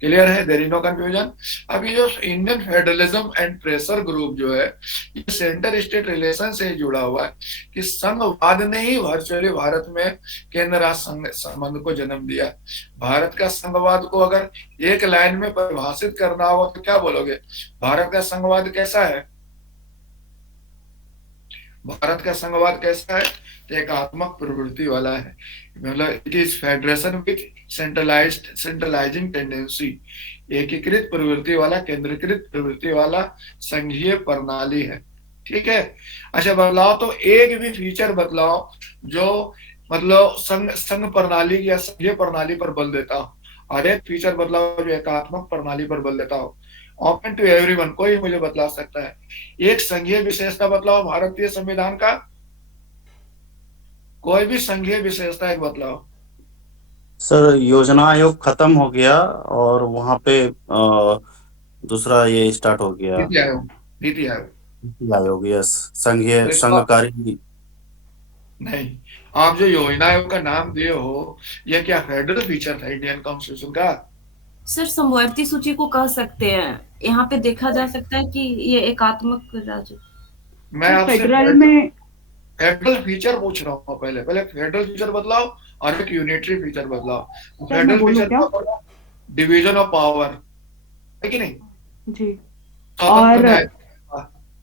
क्लियर है? There is no confusion. अब ये जो Indian federalism and pressure group जो है, ये सेंटर स्टेट रिलेशन से ही जुड़ा हुआ है कि संघवाद ने ही वर्चुअली भारत में केंद्र राज्य संबंध को जन्म दिया। भारत का संघवाद को अगर एक लाइन में परिभाषित करना हो तो क्या बोलोगे? भारत का संघवाद कैसा है? भारत का संघवाद कैसा है? तो एकात्मक प्रवृत्ति वाला है, मतलब it is federation with centralising tendency, एकीकृत प्रवृत्ति वाला, केंद्रीकृत प्रवृत्ति वाला संघीय प्रणाली है। ठीक है। अच्छा, बदलाव तो एक भी फीचर बदलाव जो मतलब संघ प्रणाली या संघीय प्रणाली पर बल देता हो, और एक फीचर बदलाव जो एकात्मक प्रणाली पर बल देता हो। ओपन टू एवरीवन, कोई मुझे बतला सकता है एक संघीय विशेषता बतलाओ भारतीय संविधान का, कोई भी संघीय विशेषता एक बतलाओ। सर योजना आयोग खत्म हो गया और वहां पे दूसरा ये स्टार्ट हो गया, नीति आयोग। नीति आयोग, नीति आयोग, यस, संघीय संघकारी नहीं, आप जो योजना आयोग का नाम दिए हो, यह क्या फेडरल फीचर था इंडियन कॉन्स्टिट्यूशन का? सर समवर्ती सूची को कह सकते हैं, यहाँ पे देखा जा सकता है कि ये एकात्मक राज्य। मैं आपसे फेडरल में फेडरल फीचर पूछ रहा हूँ। पहले फेडरल फीचर बदलाओ और एक यूनिटरी फीचर बदलाओ। Federal feature division of power है कि नहीं जी, और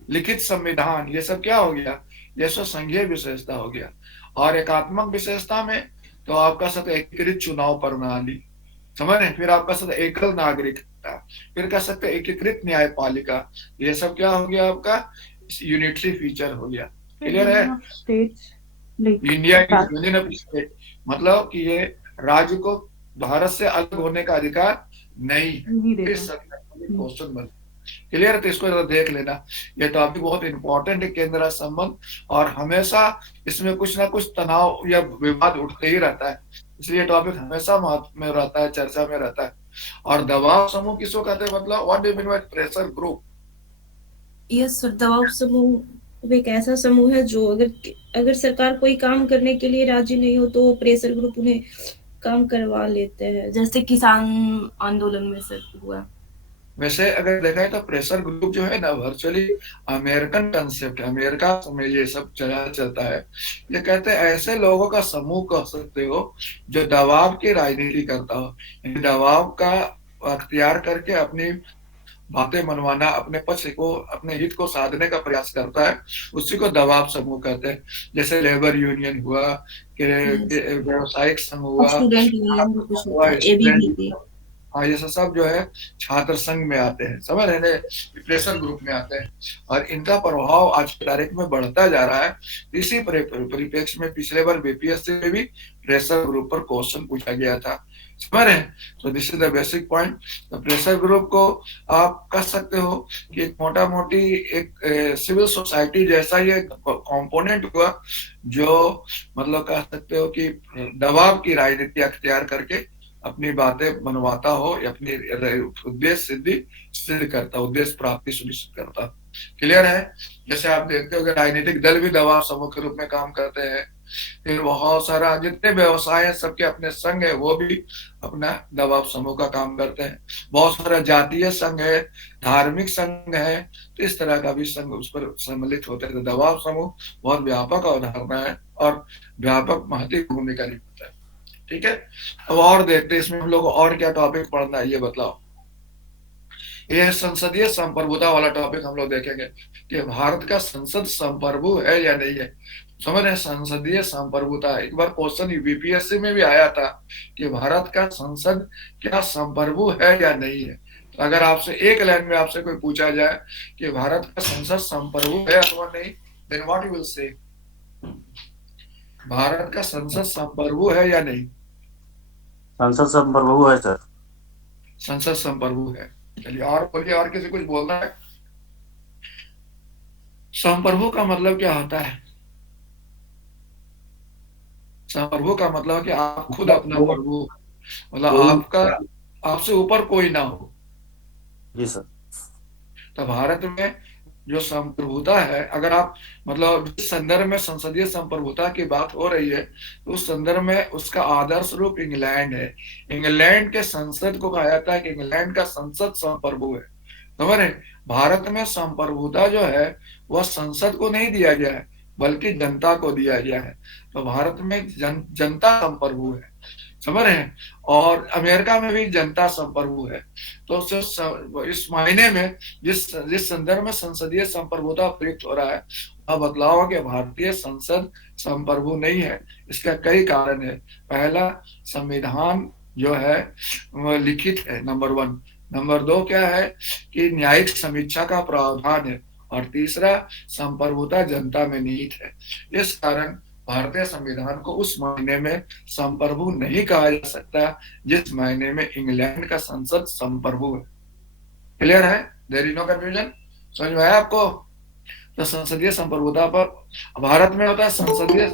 लिखित संविधान, ये सब क्या हो गया? ये सब संघीय विशेषता हो गया। और एकात्मक विशेषता में तो आपका साथ एकीकृत चुनाव प्रणाली, समझ रहे? फिर आपका साथ एकल नागरिकता, फिर कह सकते एकीकृत न्यायपालिका, ये सब क्या हो गया? आपका यूनिटरी फीचर हो गया। क्लियर है? इंडिया यूनियन ऑफ स्टेट, मतलब कि ये राज्य को भारत से अलग होने का अधिकार नहीं है। क्वेश्चन बन क्लियर है? तो इसको जरा देख लेना, ये टॉपिक बहुत इंपॉर्टेंट है, केंद्र राज्य संबंध, और हमेशा इसमें कुछ ना कुछ तनाव या विवाद उठते ही रहता है, इसलिए टॉपिक हमेशा महत्व में रहता है, चर्चा में रहता है। और दबाव समूह किसको कहते हैं? मतलब what do you mean by pressure group? Yes sir, दबाव समूह एक ऐसा समूह है जो अगर सरकार कोई काम करने के लिए राजी नहीं हो तो प्रेशर ग्रुप उन्हें काम करवा लेते हैं, जैसे किसान आंदोलन में सर हुआ। वैसे अगर देखा है तो प्रेशर ग्रुप जो है ना, वर्चुअली अमेरिकन कंसेप्ट है, अमेरिका में ये सब चलता है। ये कहते हैं ऐसे लोगों का समूह कह सकते हो जो दबाव की राजनीति करता हो, दबाव का अख्तियार करके अपनी बातें मनवाना, अपने पक्ष को, अपने हित को साधने का प्रयास करता है, उसी को दबाव समूह कहते हैं। जैसे लेबर यूनियन हुआ, व्यवसायिक संघ हुआ, स्टूडेंट यूनियन भी कुछ होता है, एबीवीपी, हाँ, ये सब जो है छात्र संघ में आते हैं, समझ रहे, प्रेशर ग्रुप में आते हैं, और इनका प्रभाव आज की तारीख में बढ़ता जा रहा है। इसी परिप्रेक्ष्य में पिछले बार बीपीएससी में भी प्रेशर ग्रुप पर क्वेश्चन पूछा गया था, समझ रहे हैं? तो this is the basic point. तो प्रेशर ग्रुप को आप कह सकते हो कि एक मोटा मोटी एक सिविल सोसाइटी जैसा ये कंपोनेंट हुआ, जो मतलब कह सकते हो कि दबाव की राजनीति अख्तियार करके अपनी बातें मनवाता हो या अपनी उद्देश्य सिद्ध करता, उद्देश्य प्राप्ति सुनिश्चित करता। क्लियर है? जैसे आप देखते हो कि राजनीतिक दल भी दबाव समूह के रूप में काम करते हैं, फिर बहुत सारा जितने व्यवसाय है सबके अपने संघ है, वो भी अपना दबाव समूह का काम करते हैं। बहुत सारा जातीय संघ है, धार्मिक संघ है, तो इस तरह का भी संघ उस पर सम्मिलित होते हैं। तो दबाव समूह बहुत व्यापक अवधारणा है और व्यापक महत्वपूर्ण भूमिका निभाता है। ठीक है, अब और देखते हैं इसमें हम लोग और क्या टॉपिक पढ़ना है, ये बतलाओ। ये संसदीय संप्रभुता वाला टॉपिक हम लोग देखेंगे कि भारत का संसद संप्रभु है या नहीं है। समझ रहे? संसदीय संप्रभुता, एक बार क्वेश्चन यूपीएससी में भी आया था कि भारत का संसद क्या संप्रभु है या नहीं है। तो अगर आपसे एक लाइन में आपसे कोई पूछा जाए कि भारत का संसद संप्रभु है अथवा नहीं, then what you will say? Bharat का संसद संप्रभु है या नहीं? संसद संप्रभु है सर। संसद संप्रभु है। चलिए और बोलिए, और किसी कुछ बोलना है? संप्रभु का मतलब क्या होता है? संप्रभु का मतलब है कि आप खुद अपना प्रभु, मतलब कोई आपका, आपसे ऊपर कोई ना हो। जी सर। तो भारत में जो संप्रभुता है, अगर आप मतलब जिस संदर्भ में संसदीय संप्रभुता की बात हो रही है, तो उस संदर्भ में उसका आदर्श रूप इंग्लैंड है। इंग्लैंड के संसद को कहा जाता है कि इंग्लैंड का संसद संप्रभु है। समझ रहे? भारत में संप्रभुता जो है वह संसद को नहीं दिया गया है, बल्कि जनता को दिया गया है। तो भारत में जनता संप्रभु है। समझ रहे हैं? और अमेरिका में भी जनता संप्रभु है। तो इस मायने में जिस जिस संदर्भ में संसदीय संप्रभुता प्रयुक्त हो रहा है, वह बदलाव है कि भारतीय संसद संप्रभु नहीं है। इसका कई कारण है। पहला, संविधान जो है वह लिखित है, नंबर 1। नंबर 2 क्या है कि न्यायिक समीक्षा का प्रावधान है। और तीसरा, संप्रभुता जनता में निहित है। इस कारण भारतीय संविधान को उस मायने में संप्रभु नहीं कहा जा सकता जिस मायने में इंग्लैंड का संसद संप्रभु है। क्लियर है? There is no confusion? समझ में आया आपको? तो संसदीय संप्रभुता पर भारत में होता है संसदीय।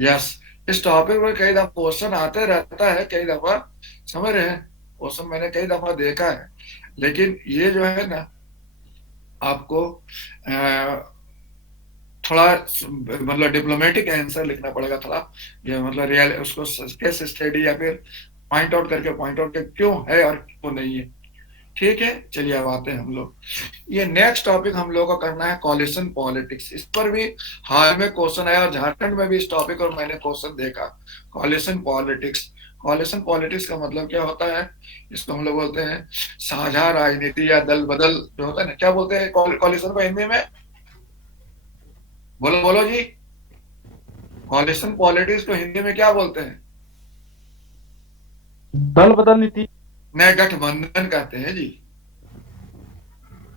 यस, इस टॉपिक पर कई दफा क्वेश्चन आते रहता है, कई दफा। समझ रहे हैं? क्वेश्चन मैंने कई दफा देखा है। लेकिन ये जो है ना, आपको थोड़ा मतलब डिप्लोमेटिक आंसर लिखना पड़ेगा थोड़ा, ये मतलब रियल उसको केस स्टडी या फिर पॉइंट आउट करके क्यों है और क्यों नहीं है। ठीक है, चलिए अब आते हैं हम लोग। ये नेक्स्ट टॉपिक हम लोगों को करना है कॉलिशन पॉलिटिक्स। इस पर भी हाल में क्वेश्चन आया और झारखंड में भी इस टॉपिक और मैंने क्वेश्चन देखा। कॉलिशन पॉलिटिक्स, कॉलिशन पॉलिटिक्स का मतलब क्या होता है? इसको हम लोग बोलते हैं साझा राजनीति या दल बदल जो होता है ना। क्या बोलते हैं कॉलिशन को हिंदी में? बोलो बोलो जी। कॉलिशन पॉलिटिक्स को हिंदी में क्या बोलते हैं? दल बदल नीति। नए गठबंधन कहते हैं जी।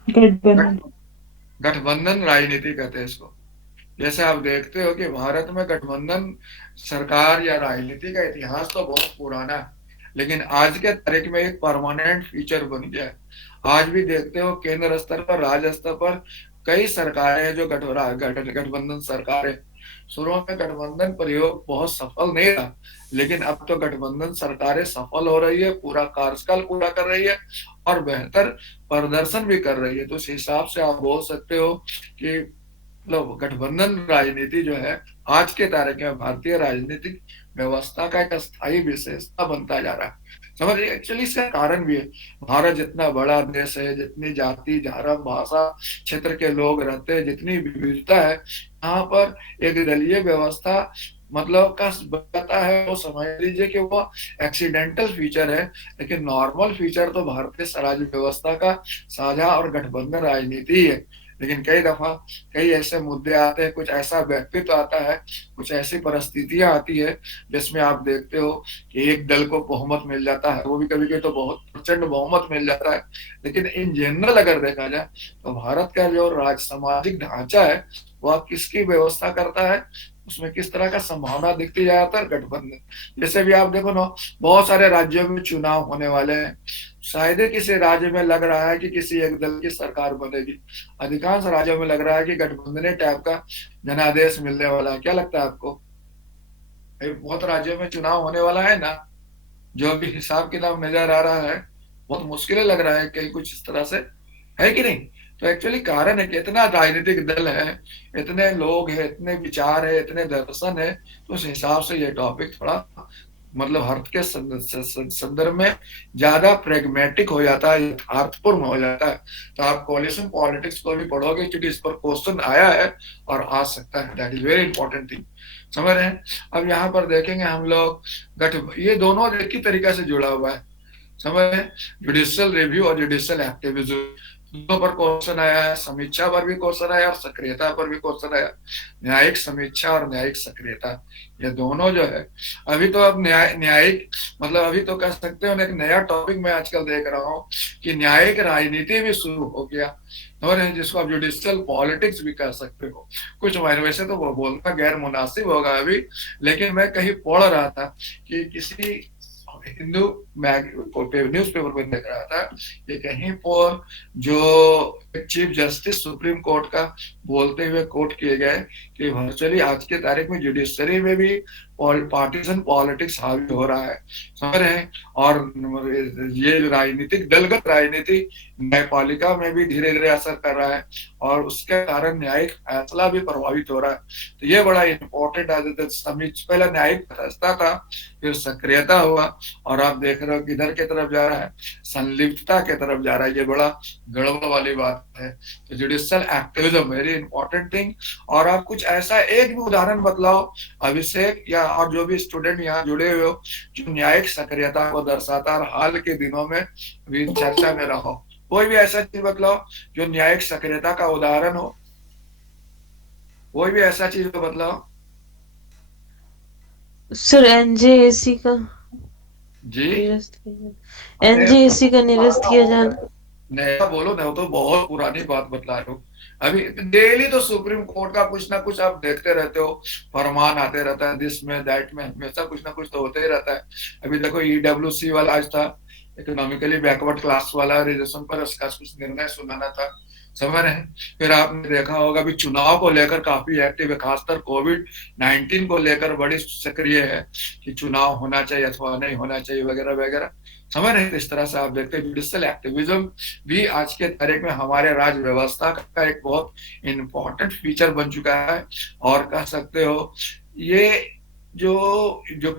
गठबंधन। गठबंधन राजनीति कहते हैं इसको। जैसे आप देखते हो कि भारत में गठबंधन सरकार या राजनीति का इतिहास तो बहुत पुराना है, लेकिन आज के तारीख में एक परमानेंट फीचर बन गया है। आज भी देखते हो केंद्र स्तर पर, राज्य स्तर पर कई सरकारें हैं जो गठबंधन सरकारें। शुरू में गठबंधन प्रयोग बहुत सफल नहीं रहा, लेकिन अब तो गठबंधन सरकारें सफल हो रही है, पूरा कार्यकाल पूरा कर रही है और बेहतर प्रदर्शन भी कर रही है। तो उस हिसाब से आप बोल सकते हो कि मतलब गठबंधन राजनीति जो है आज के तारीख में भारतीय राजनीतिक व्यवस्था का एक स्थायी विशेषता बनता जा रहा है। समझिए, एक्चुअली इसका कारण भी है। भारत जितना बड़ा देश है, जितनी जाति धर्म भाषा क्षेत्र के लोग रहते हैं, जितनी विविधता है, यहाँ पर एक दलीय व्यवस्था मतलब का बताता है, वो समझ लीजिए कि वो एक्सीडेंटल फीचर है। लेकिन नॉर्मल फीचर तो भारतीय राज्य व्यवस्था का साझा और गठबंधन राजनीति है। लेकिन कई दफा कई ऐसे मुद्दे आते हैं, कुछ ऐसा व्यक्तित्व आता है, कुछ ऐसी परिस्थितियां आती है जिसमें आप देखते हो कि एक दल को बहुमत मिल जाता है, वो भी कभी कभी तो बहुत प्रचंड बहुमत मिल जाता है। लेकिन इन जनरल अगर देखा जाए तो भारत का जो राज सामाजिक ढांचा है वह किसकी व्यवस्था करता है, उसमें किस तरह का संभावना दिखती जाता है? गठबंधन। जैसे भी आप देखो ना, बहुत सारे राज्यों में चुनाव होने वाले हैं, शायद ही किसी राज्य में लग रहा है कि किसी एक दल की सरकार बनेगी। अधिकांश राज्यों में लग रहा है कि गठबंधन टाइप का जनादेश मिलने वाला है। क्या लगता है आपको? बहुत राज्यों में चुनाव होने वाला है ना, जो भी हिसाब किताब नजर आ रहा है, बहुत मुश्किलें लग रहा है कहीं कुछ इस तरह से, है कि नहीं? तो एक्चुअली कारण है कि इतना राजनीतिक दल है, इतने लोग हैं, इतने विचार है, इतने दर्शन है, तो उस हिसाब से ये टॉपिक थोड़ा मतलब भारत के संदर्भ में ज्यादा प्रेगमेटिक हो जाता है, यथार्थपूर्ण हो जाता है। तो आप कोलिशन पॉलिटिक्स को भी पढ़ोगे क्योंकि इस पर क्वेश्चन आया है और आ सकता है। That is very important thing. समझ रहे हैं? अब यहाँ पर देखेंगे हम लोग ये दोनों एक ही तरीका से जुड़ा हुआ है। समझ रहे हैं? जुडिशियल रिव्यू और जुडिशियल एक्टिविज्म दोनों पर क्वेश्चन आया है। समीक्षा पर भी क्वेश्चन आया और सक्रियता पर भी क्वेश्चन आया। न्यायिक समीक्षा और न्यायिक सक्रियता, ये दोनों जो है अभी तो अब न्यायिक मतलब अभी तो कह सकते हो एक नया टॉपिक मैं आजकल देख रहा हूँ कि न्यायिक राजनीति भी शुरू हो गया, और जिसको आप जुडिशियल पॉलिटिक्स भी कह सकते हो। कुछ वैसे तो वो बोलना गैर मुनासिब होगा अभी, लेकिन मैं कहीं पढ़ रहा था कि किसी हिंदू न्यूज पेपर में देख रहा था कि कहीं पर जो चीफ जस्टिस सुप्रीम कोर्ट का बोलते हुए कोट किए गए कि वर्चुअली आज के तारीख में जुडिशरी में भी पार्टीजन पॉलिटिक्स हावी हो रहा है, समझ रहे हैं। और ये राजनीतिक दलगत राजनीति न्यायपालिका में भी धीरे धीरे असर कर रहा है और उसके कारण न्यायिक फैसला भी प्रभावित हो रहा है। तो ये बड़ा इम्पोर्टेंट है। पहले न्यायिक फैसला था, फिर सक्रियता हुआ और आप देख रहे हो किधर की तरफ जा रहा है, संलिप्तता की तरफ जा रहा है। ये बड़ा गड़बड़ वाली बात है। तो judicial activism very important thing. और आप कुछ ऐसा एक भी उदाहरण बतलाओ अभिषेक या और जो भी स्टूडेंट यहाँ जुड़े हुए हो जो न्यायिक सक्रियता को दर्शाता और हाल के दिनों में भी चर्चा में रहो। कोई भी ऐसा चीज बतलाओ जो न्यायिक सक्रियता का उदाहरण हो, कोई भी ऐसा चीज बतलाओ। सर एनजेएसी का जी एनजेएसी का निरस्त किया जाना। नया बोलो ना, तो बहुत पुरानी बात बतला रहे हो। अभी डेली तो सुप्रीम कोर्ट का कुछ ना कुछ आप देखते रहते हो, फरमान आते रहता है, दिस में दैट में, हमेशा कुछ ना कुछ तो होते ही रहता है। अभी देखो ईडब्ल्यूसी वाला आज था, इकोनॉमिकली बैकवर्ड क्लास वाला रिजर्वेशन पर उसका कुछ निर्णय सुनाना था, समझ रहे हैं। फिर आपने देखा होगा भी चुनाव को लेकर काफी एक्टिव है, खासकर कोविड-19 को लेकर बड़ी सक्रिय है कि चुनाव होना चाहिए अथवा नहीं होना चाहिए वगैरह वगैरह, समझ रहे हैं। इस तरह से आप देखते हैं जुडिशियल एक्टिविज्म भी आज के तारीख में हमारे राज्य व्यवस्था का एक बहुत इम्पोर्टेंट फीचर बन चुका है। और कह सकते हो ये जो जो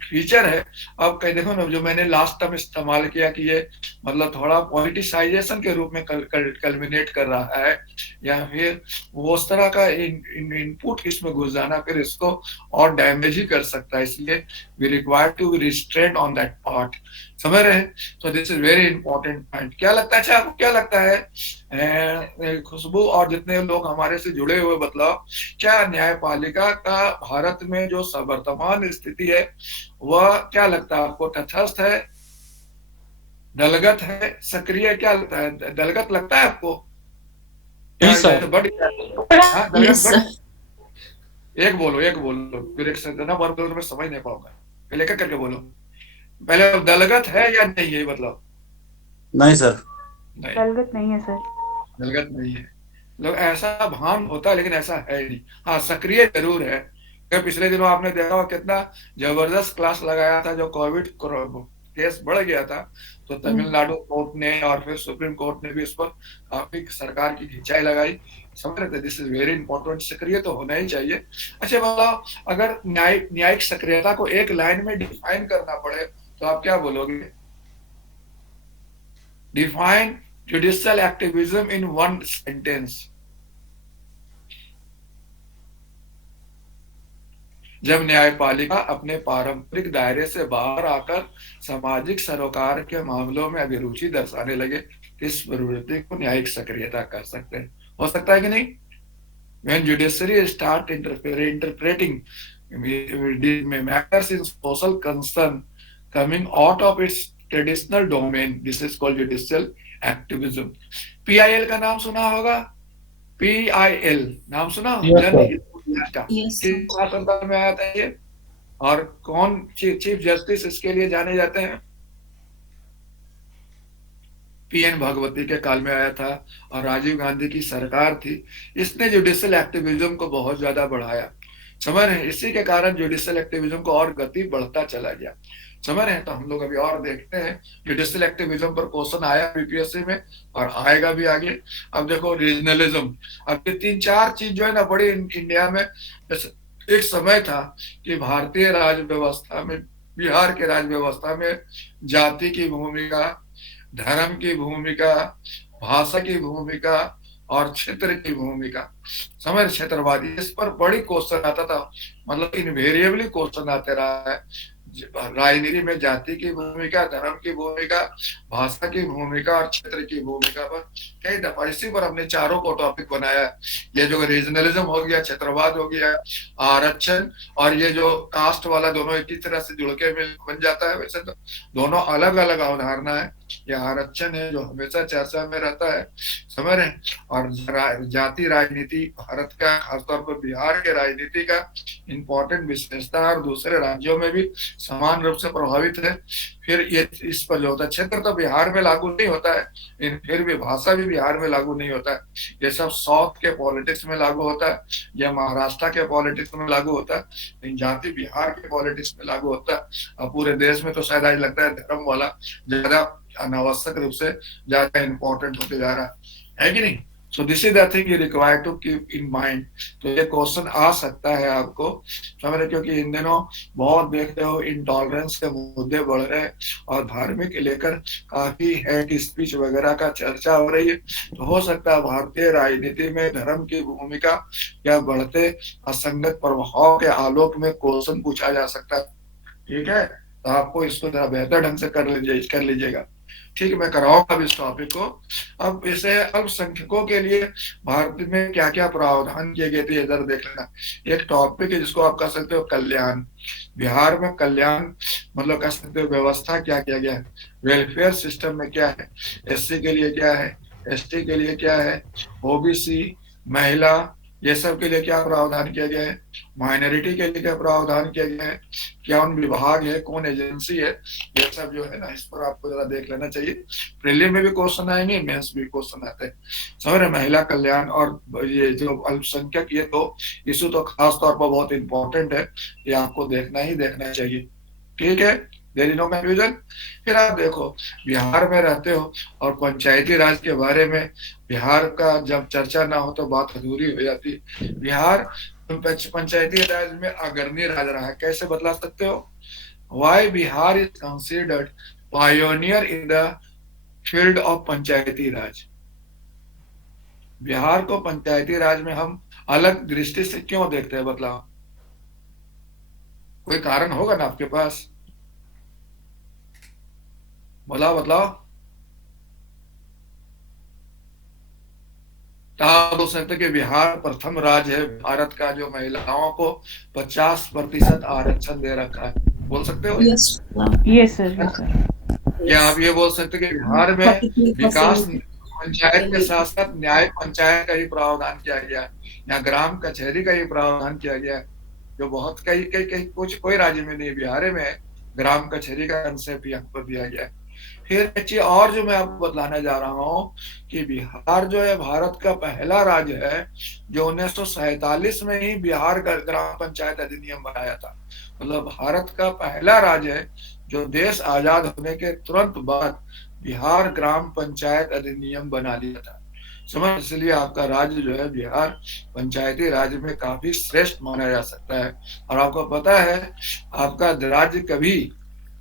फीचर है, अब कहीं देखो ना, जो मैंने लास्ट टाइम इस्तेमाल किया कि ये मतलब थोड़ा पॉलिटिसाइजेशन के रूप में कल्मिनेट कर रहा है, या फिर वो उस तरह का इनपुट इसमें घुस जाना फिर इसको और डैमेज ही कर सकता है। इसलिए we require to be restraint on that part, समझ रहे हैं। तो this is very important point. क्या लगता है, अच्छा आपको क्या लगता है खुशबू और जितने लोग हमारे से जुड़े हुए, बतलाओ क्या न्यायपालिका का भारत में जो वर्तमान स्थिति है वह क्या लगता है आपको, तटस्थ है, दलगत है, सक्रिय, क्या लगता है? दलगत लगता है आपको? क्या एक बोलो फिर एक से ना बार मैं समझ नहीं पाऊंगा, पहले क्या करके बोलो, पहले दलगत है या नहीं है, मतलब नहीं सर, नहीं दलगत नहीं है सर, दलगत नहीं है। लोग ऐसा भान होता है लेकिन ऐसा है नहीं। हाँ सक्रिय जरूर है। पिछले दिनों आपने देखा हो कितना जबरदस्त क्लास लगाया था, जो कोविड केस बढ़ गया था तो तमिलनाडु कोर्ट ने और फिर सुप्रीम कोर्ट ने भी इस पर काफी सरकार की खिंचाई लगाई, समझ रहे थे। This is very important. सक्रिय तो होना ही चाहिए। अच्छा बताओ, अगर न्यायिक सक्रियता को एक लाइन में डिफाइन करना पड़े तो आप क्या बोलोगे? Define judicial activism in one sentence. जब न्यायपालिका अपने पारंपरिक दायरे से बाहर आकर सामाजिक सरोकार के मामलों में अभिरुचि दर्शाने लगे, इस प्रवृत्ति को न्यायिक सक्रियता कर सकते हैं। हो सकता है कि नहीं? When judiciary start interpreting matters in social concern coming out of its traditional domain, this is called judicial activism. PIL का नाम सुना होगा? PIL नाम सुना? संदर्भ में आया था ये, और कौन चीफ जस्टिस इसके लिए जाने जाते हैं? PN भागवती के काल में आया था और राजीव गांधी की सरकार थी, इसने जुडिशियल एक्टिविज्म को बहुत ज्यादा बढ़ाया, समझ रहे हैं। इसी के कारण जुडिशियल एक्टिविज्म को और गति बढ़ता चला गया, समझ रहे हैं। तो हम लोग अभी और देखते हैं, जुडिशियल एक्टिविज्म पर क्वेश्चन आया बीपीएससी में और आएगा भी आगे। अब देखो रीजनलिज्म, अब ये 3-4 चीज जो है ना बड़ी इंडिया में, एक समय था कि भारतीय राज्य व्यवस्था में, बिहार के राज्य व्यवस्था में जाति की भूमिका, धर्म की भूमिका, भाषा की भूमिका और क्षेत्र की भूमिका, समझ, क्षेत्रवादी, इस पर बड़ी क्वेश्चन आता था। मतलब इनवेरिएबली क्वेश्चन आते रहा है। राजनीति में जाति की भूमिका, धर्म की भूमिका, भाषा की भूमिका और क्षेत्र की भूमिका पर कई दफा, इसी पर हमने चारों को टॉपिक बनाया। ये जो रीजनलिज्म हो गया, क्षेत्रवाद हो गया, आरक्षण, और ये जो कास्ट वाला, दोनों एक ही तरह से जुड़ के बन जाता है। वैसे तो दोनों अलग अलग अवधारणा है, ये आरक्षण है जो हमेशा चर्चा में रहता है, समझ रहे हैं। और जाति राजनीति भारत का, खासतौर पर बिहार के राजनीति का इम्पोर्टेंट विशेषता है और दूसरे राज्यों में भी समान रूप से प्रभावित है। फिर ये इस पर जो होता है, क्षेत्र तो बिहार में लागू नहीं होता है, लेकिन फिर भी भाषा भी बिहार में लागू नहीं होता है। ये सब साउथ के पॉलिटिक्स में लागू होता है या महाराष्ट्र के पॉलिटिक्स में लागू होता है, लेकिन जाति बिहार के पॉलिटिक्स में लागू होता है। और पूरे देश में तो शायद आज लगता है धर्म वाला ज्यादा अनावश्यक रूप से ज्यादा इम्पोर्टेंट होते जा रहा है कि नहीं। So this is the thing you require to keep in mind. तो ये क्वेश्चन आ सकता है आपको, समझ रहे, क्योंकि इन दिनों बहुत देखते हो इंटॉलरेंस के मुद्दे बढ़ रहे हैं और धार्मिक लेकर काफी हेट स्पीच वगैरह का चर्चा हो रही है। तो हो सकता है भारतीय राजनीति में धर्म की भूमिका या बढ़ते असंगत प्रभाव के आलोक में क्वेश्चन पूछा जा सकता है। ठीक है, तो आपको इसको जरा बेहतर ढंग से कर लीजिएगा। ठीक है, मैं कराऊंगा अब इस टॉपिक को। अब इसे अल्पसंख्यकों के लिए भारत में क्या क्या प्रावधान किए गए थे ये जरा देख लेना। एक टॉपिक है जिसको आप कह सकते हो कल्याण। बिहार में कल्याण मतलब कह सकते हो व्यवस्था क्या किया गया है, वेलफेयर सिस्टम में क्या है, एससी के लिए क्या है, एसटी के लिए क्या है, ओबीसी, महिला, ये सब के लिए क्या प्रावधान किया गया है, माइनॉरिटी के लिए क्या प्रावधान किया गया है, क्या उन विभाग है, कौन एजेंसी है, ये सब जो है ना, इस पर आपको जरा देख लेना चाहिए। प्रीलिम में भी क्वेश्चन आएंगे, मेंस भी क्वेश्चन आते हैं, समझ रहे। महिला कल्याण और ये जो अल्पसंख्यक, ये तो इशू तो खास तौर पर बहुत इंपॉर्टेंट है, ये आपको देखना ही देखना चाहिए। ठीक है, देयर इज नो कंफ्यूजन। फिर आप देखो बिहार में रहते हो और पंचायती राज के बारे में बिहार का जब चर्चा ना हो तो बात अधूरी हो जाती है। बिहार पंचायती राज में अग्रणी राज रहा है, कैसे बतला सकते हो? Why Bihar is considered pioneer in the field of Panchayati Raj. Bihar को पंचायती राज में हम अलग दृष्टि से क्यों देखते हैं, बतलाओ। कोई कारण होगा ना आपके पास, बतलाओ। तो आप बोल सकते कि बिहार प्रथम राज्य है भारत का जो महिलाओं को 50% आरक्षण दे रखा है, बोल सकते हो? Yes sir, yes sir. या आप ये बोल सकते कि बिहार में विकास पंचायत के साथ साथ न्याय पंचायत का ही प्रावधान किया गया है, या ग्राम कचहरी का ही प्रावधान किया गया है, जो बहुत कई कोई राज्य में नहीं, बिहार में है, ग्राम कचहरी का कंसेप्ट यहाँ पर दिया गया है। फिर एक चीज और जो मैं आपको बतलाने जा रहा हूँ कि बिहार जो है भारत का पहला राज्य है जो 1947 में ही बिहार का ग्राम पंचायत अधिनियम बनाया था। मतलब भारत का पहला राज्य है जो देश आजाद होने के तुरंत बाद बिहार ग्राम पंचायत अधिनियम बना लिया था, समझ। इसलिए आपका राज्य जो है बिहार पंचायती राज्य में काफी श्रेष्ठ माना जा सकता है। और आपको पता है आपका राज्य कभी,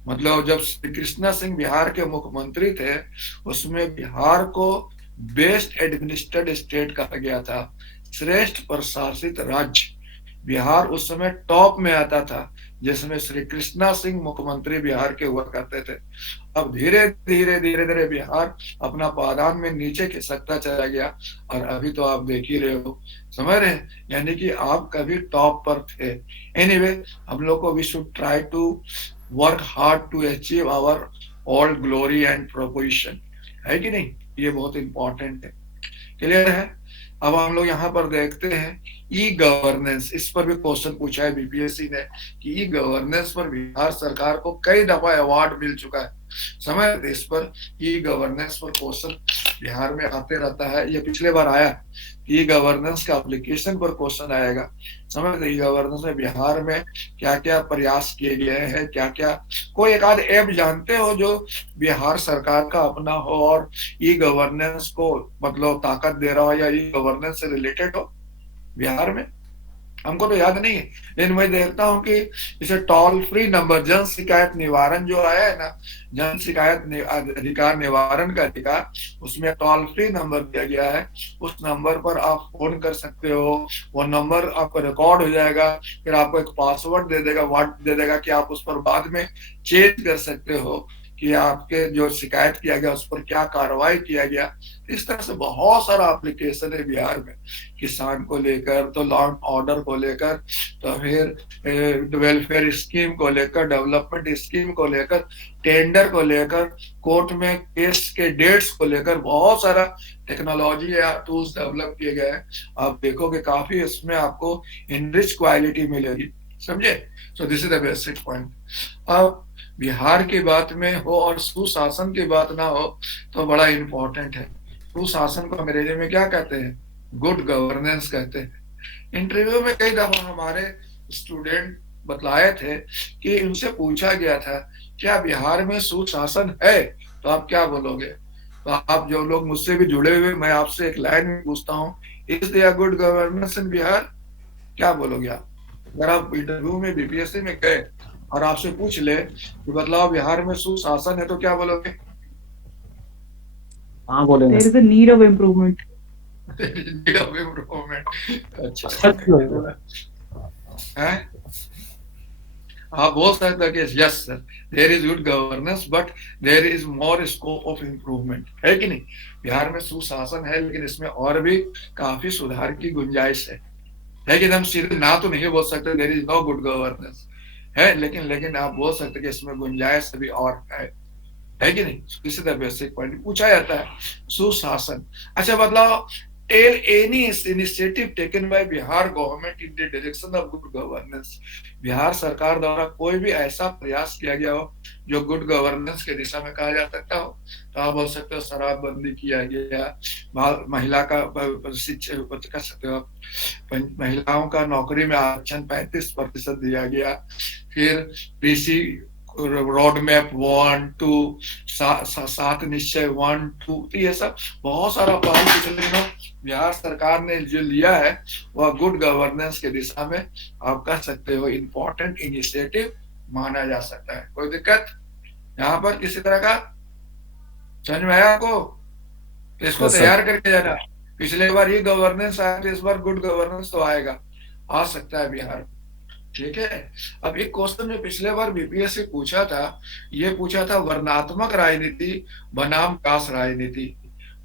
मतलब जब श्री कृष्णा सिंह बिहार के मुख्यमंत्री थे, उसमें बिहार को बेस्ट एडमिनिस्ट्रेटेड स्टेट कहा गया था, श्रेष्ठ प्रशासित राज्य। बिहार उस समय टॉप में आता था, जिसमें श्री कृष्णा सिंह मुख्यमंत्री बिहार के हुआ करते थे। अब धीरे धीरे बिहार अपना पादान में नीचे खिसकता चला गया और अभी तो आप देख ही रहे हो, समझ रहे हैं, यानी कि आप कभी टॉप पर थे। एनीवे, हम लोग को we should try to work hard to achieve our all glory and proposition, है कि नहीं? ये बहुत इंपॉर्टेंट है, क्लियर है। अब हम लोग यहाँ पर देखते हैं ई गवर्नेंस, इस पर भी क्वेश्चन पूछा है बीपीएससी ने कि ई गवर्नेंस पर बिहार सरकार को कई दफा अवार्ड मिल चुका है, समझ। इस पर ई गवर्नेंस पर क्वेश्चन बिहार में आते रहता है, ये पिछले बार आया, ई गवर्नेंस का एप्लीकेशन पर क्वेश्चन आएगा, समझ। ई गवर्नेंस में बिहार में क्या क्या प्रयास किए गए हैं, क्या क्या, कोई एक आध ऐप जानते हो जो बिहार सरकार का अपना हो और ई गवर्नेंस को मतलब ताकत दे रहा हो या ई गवर्नेंस से रिलेटेड हो बिहार में? हमको तो याद नहीं है, लेकिन मैं देखता हूँ कि इसे टोल फ्री नंबर जन शिकायत निवारण जो आया है ना, जन शिकायत अधिकार निवारण का अधिकार, उसमें टोल फ्री नंबर दिया गया है। उस नंबर पर आप फोन कर सकते हो, वो नंबर आपका रिकॉर्ड हो जाएगा, फिर आपको एक पासवर्ड दे देगा, व्हाट दे देगा कि आप उस पर बाद में चेंज कर सकते हो कि आपके जो शिकायत किया गया उस पर क्या कार्रवाई किया गया। इस तरह से बहुत सारा एप्लीकेशन है बिहार में, किसान को लेकर, तो लॉ एंड ऑर्डर को लेकर, तो फिर वेलफेयर स्कीम को लेकर, डेवलपमेंट स्कीम को लेकर, टेंडर को लेकर, कोर्ट में केस के डेट्स को लेकर बहुत सारा टेक्नोलॉजी या टूल्स डेवलप किए गए हैं। आप देखोगे काफी इसमें आपको इनरिच क्वालिटी मिलेगी, समझे। सो this is the basic point. अब बिहार की बात में हो और सुशासन की बात ना हो तो बड़ा इंपॉर्टेंट है। सुशासन को अंग्रेजी में क्या कहते हैं? गुड गवर्नेंस कहते हैं। इंटरव्यू में कई दफा हमारे स्टूडेंट बतलाए थे कि उनसे पूछा गया था क्या बिहार में सुशासन है, तो आप क्या बोलोगे? तो आप जो लोग मुझसे भी जुड़े हुए, मैं आपसे एक लाइन में पूछता हूँ, इज देयर गुड गवर्नेंस इन बिहार? क्या बोलोगे आप? अगर आप इंटरव्यू में बीपीएससी में गए और आपसे पूछ ले कि बदलाव बिहार में सुशासन है, तो क्या बोलोगे? हाँ बोलेंगे। There is a need of improvement. अच्छा है, आप बोल सकते हैं कि yes sir there is good governance but there is more scope of improvement, है कि नहीं? बिहार में सुशासन है लेकिन इसमें और भी काफी सुधार की गुंजाइश है। लेकिन हम सीधे ना तो नहीं बोल सकते there is no good governance है, लेकिन आप बोल सकते कि इसमें गुंजाइश अभी और है कि नहीं? This is the basic point. पूछा जाता है सुशासन। अच्छा बदलाव, tell any initiative taken by Bihar government in the direction of good governance. Bihar सरकार द्वारा कोई भी ऐसा प्रयास किया गया हो जो गुड गवर्नेंस के दिशा में कहा जा सकता हो, तो आप बोल सकते हो शराबबंदी किया गया, महिला का शिक्षा कर सकते हो, महिलाओं का नौकरी में आरक्षण 35% दिया गया, फिर कृषि रोड मैप 1, 2, 7 निश्चय 1, 2, तो ये सब बहुत सारा पहल पिछले दिनों बिहार सरकार ने जो लिया है वह गुड गवर्नेंस के दिशा में आप कह सकते हो इम्पोर्टेंट इनिशिएटिव माना जा सकता है। कोई दिक्कत यहाँ पर किसी तरह का? समझ में आया आपको? इसको तैयार करके जाना। पिछले बार ये गवर्नेंस आया तो इस बार गुड गवर्नेंस तो आएगा, आ सकता है बिहार। ठीक है। अब एक क्वेश्चन में पिछले बार बीपीएससी पूछा था, ये पूछा था वर्णात्मक राजनीति बनाम विकास राजनीति।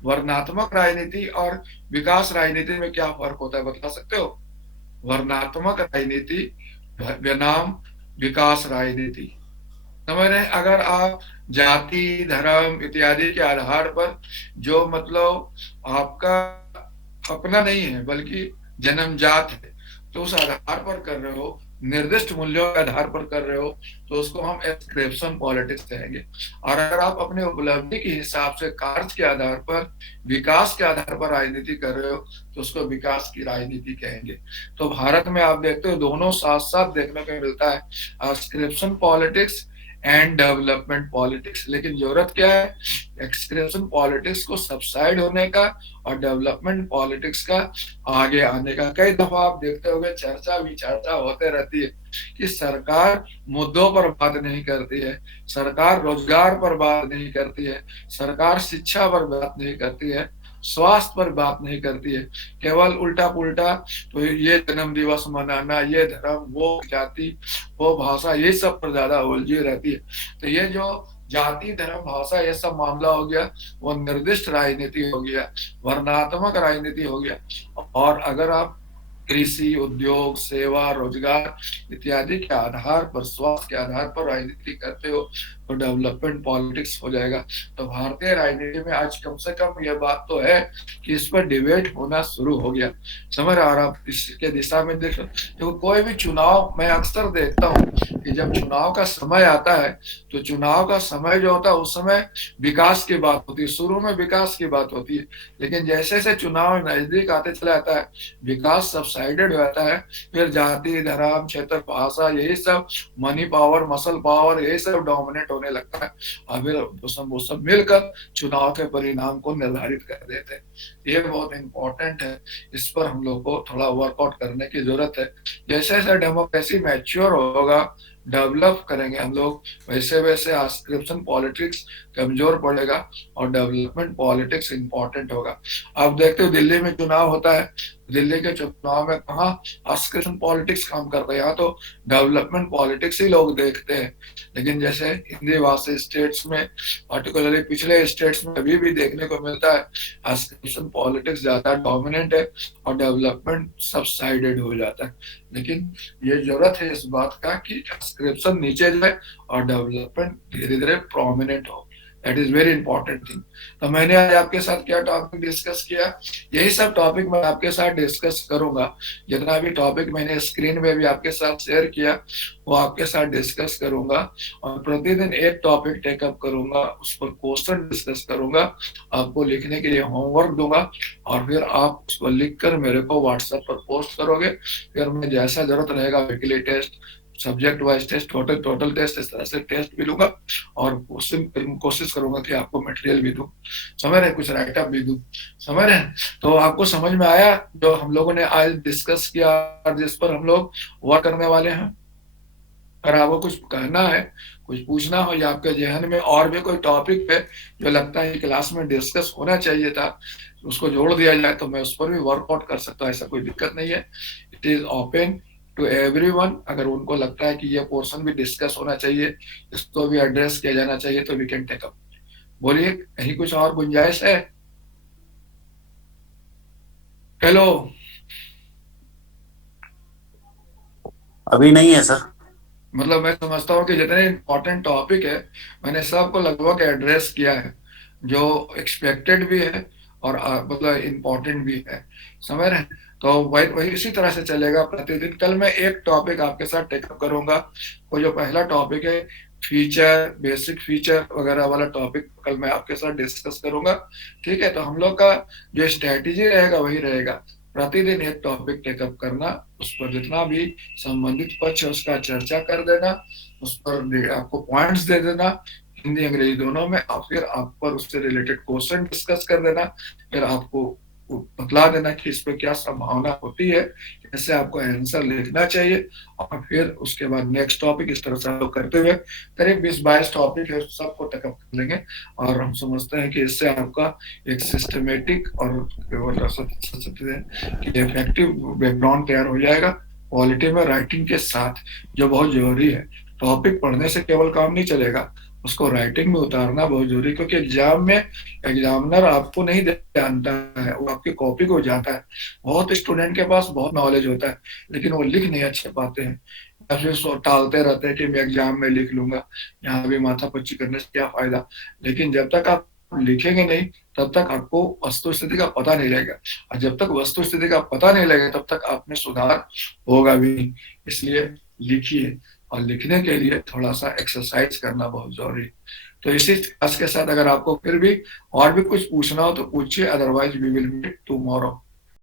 वर्णात्मक राजनीति और विकास राजनीति में क्या फर्क होता है बता सकते हो? वर्णात्मक राजनीति बनाम विकास राजनीति, समझ रहे हैं? अगर आप जाति, धर्म इत्यादि के आधार पर जो मतलब आपका अपना नहीं है बल्कि जन्मजात है, तो उस आधार पर कर रहे हो, निर्दिष्ट मूल्यों के आधार पर कर रहे हो, तो उसको हम एक्सक्रिप्शन पॉलिटिक्स कहेंगे। और अगर आप अपने उपलब्धि के हिसाब से कार्य के आधार पर, विकास के आधार पर राजनीति कर रहे हो, तो उसको विकास की राजनीति कहेंगे। तो भारत में आप देखते हो दोनों साथ साथ देखने को मिलता है, एक्सक्रिप्शन पॉलिटिक्स एंड डेवलपमेंट पॉलिटिक्स। लेकिन जरूरत क्या है? एक्सक्रिप्शन पॉलिटिक्स को सबसाइड होने का और डेवलपमेंट पॉलिटिक्स का आगे आने का। कई दफा आप देखते होंगे चर्चा विचर्चा होते रहती है कि सरकार मुद्दों पर बात नहीं करती है, सरकार रोजगार पर बात नहीं करती है, सरकार शिक्षा पर बात नहीं करती है, स्वास्थ्य पर बात नहीं करती है, केवल उल्टा पुल्टा तो ये जन्म दिवस मनाना, ये धर्म, वो जाति, वो भाषा, ये सब पर ज्यादा उलझी रहती है। तो ये जो जाति, धर्म, भाषा ये सब मामला हो गया, वो निर्दिष्ट राजनीति हो गया, वर्णात्मक राजनीति हो गया। और अगर आप कृषि, उद्योग, सेवा, रोजगार इत्यादि के आधार पर, स्वास्थ्य के आधार पर राजनीति करते हो तो डेवलपमेंट पॉलिटिक्स हो जाएगा। तो भारतीय राजनीति में आज कम से कम यह बात तो है कि इस पर डिबेट होना शुरू हो गया। समझ आ रहा? आप इसके दिशा में देखो, तो कोई भी चुनाव मैं अक्सर देखता हूँ कि जब चुनाव का समय आता है तो चुनाव का समय जो होता है उस समय विकास की बात होती है, शुरू में विकास की बात होती है, लेकिन जैसे जैसे चुनाव नजदीक आते चला जाता है विकास सबसाइडेड हो जाता है, फिर जाति, धर्म, क्षेत्र, भाषा, यही सब, मनी पावर, मसल पावर, यही सब डोमिनेट होने लगता है और फिर वो सब मिलकर चुनाव के परिणाम को निर्धारित कर देते हैं। ये बहुत इंपॉर्टेंट है, इस पर हम लोग को थोड़ा वर्कआउट करने की जरूरत है। जैसे जैसे डेमोक्रेसी मैच्योर होगा, डेवलप करेंगे हम लोग, वैसे वैसे एक्सक्रिप्शन पॉलिटिक्स कमजोर पड़ेगा और डेवलपमेंट पॉलिटिक्स इंपॉर्टेंट होगा। अब देखते हो दिल्ली में चुनाव होता है दिल्ली के चुनाव में कहाँ आस्किरेशन पॉलिटिक्स काम कर रहे हैं, यहाँ तो डेवलपमेंट पॉलिटिक्स ही लोग देखते हैं। लेकिन जैसे हिंदी भाषी स्टेट्स में, पर्टिकुलरली पिछले स्टेट्स में अभी भी देखने को मिलता है आस्किरेशन पॉलिटिक्स ज्यादा डोमिनेंट है और डेवलपमेंट सब साइडेड हो जाता है। लेकिन ये जरूरत है इस बात का कि आस्किरेशन नीचे जाए और डेवलपमेंट धीरे धीरे प्रोमिनेंट हो। That is very important thing. तो मैंने आज आपके साथ क्या टॉपिक डिस्कस किया, यही सब टॉपिक मैं आपके साथ डिस्कस करूंगा। जितना भी टॉपिक मैंने स्क्रीन में भी आपके साथ शेयर किया वो आपके साथ डिस्कस करूंगा, और प्रतिदिन एक टॉपिक टेकअप करूंगा, उस पर क्वेश्चन डिस्कस करूंगा, आपको लिखने के लिए होमवर्क दूंगा, और फिर आप उसको लिख कर मेरे को व्हाट्सएप पर पोस्ट करोगे। फिर मैं जैसा जरूरत रहेगा weekly test, subject wise test, total test, इस तरह से टेस्ट भी लूंगा, और कोशिश करूंगा कि आपको मटेरियल भी दूं, समझ रहे, कुछ राइटअप भी दूं, समझ रहे। तो आपको समझ में आया जो हम लोगों ने आज डिस्कस किया और जिस पर हम लोग वर्क करने वाले हैं। अगर आपको कुछ कहना है, कुछ पूछना हो, या आपके जहन में और भी कोई टॉपिक है जो लगता है क्लास में डिस्कस होना चाहिए था, उसको जोड़ दिया जाए, तो मैं उस पर भी वर्कआउट कर सकता हूँ, ऐसा कोई दिक्कत नहीं है। It is open to everyone. अगर उनको लगता है कि ये पोर्शन भी डिस्कस होना चाहिए, इसको भी एड्रेस किया जाना चाहिए, तो वी कैन टेक अप। बोलिए, कहीं कुछ और गुंजाइश है? हेलो, अभी नहीं है सर। मतलब मैं समझता हूँ कि जितने इंपॉर्टेंट टॉपिक है मैंने सबको लगभग एड्रेस किया है, जो एक्सपेक्टेड भी है और मतलब इम्पोर्टेंट भी है, समझ रहे हैं। तो वही वही इसी तरह से चलेगा प्रतिदिन। कल मैं एक टॉपिक आपके साथ टेकअप करूंगा, वो जो पहला टॉपिक है फीचर, बेसिक फीचर वगैरह वाला टॉपिक कल मैं आपके साथ डिस्कस करूंगा, ठीक है। तो हम लोग का जो स्ट्रेटेजी रहेगा वही रहेगा, प्रतिदिन एक टॉपिक टेकअप करना, उस पर जितना भी संबंधित पक्ष है उसका चर्चा कर देना, उस पर आपको पॉइंट्स दे देना हिंदी अंग्रेजी दोनों में, और फिर आप पर उससे रिलेटेड क्वेश्चन डिस्कस कर देना, फिर आपको बतला देना कि इस पर क्या संभावना होती है, कैसे आपको आंसर लिखना चाहिए, और फिर उसके बाद नेक्स्ट टॉपिक इस तरह से हम लोग करते हुए करीब 20-22 टॉपिक है सबको टेकअप कर लेंगे। और हम समझते हैं कि इससे आपका एक सिस्टमेटिक और इफेक्टिव बैकग्राउंड तैयार हो जाएगा क्वालिटी में राइटिंग के साथ, जो बहुत जरूरी है। टॉपिक पढ़ने से केवल काम नहीं चलेगा, उसको राइटिंग में उतारना बहुत जरूरी, क्योंकि एग्जाम में एग्जामिनर आपको नहीं जानता है, वो आपकी कॉपी को जाता है। बहुत स्टूडेंट के पास बहुत नॉलेज होता है लेकिन वो लिख नहीं अच्छे पाते हैं, या फिर टालते रहते हैं कि मैं एग्जाम में लिख लूंगा, यहाँ भी माथापच्ची करने से क्या फायदा। लेकिन जब तक आप लिखेंगे नहीं तब तक आपको वस्तु स्थिति का पता नहीं लगेगा, और जब तक वस्तु स्थिति का पता नहीं लगेगा तब तक आप में सुधार होगा भी नहीं। इसलिए लिखिए, और लिखने के लिए थोड़ा सा एक्सरसाइज करना बहुत जरूरी। तो इसी क्लास के साथ अगर आपको फिर भी और भी कुछ पूछना हो तो पूछिए, otherwise we will meet tomorrow.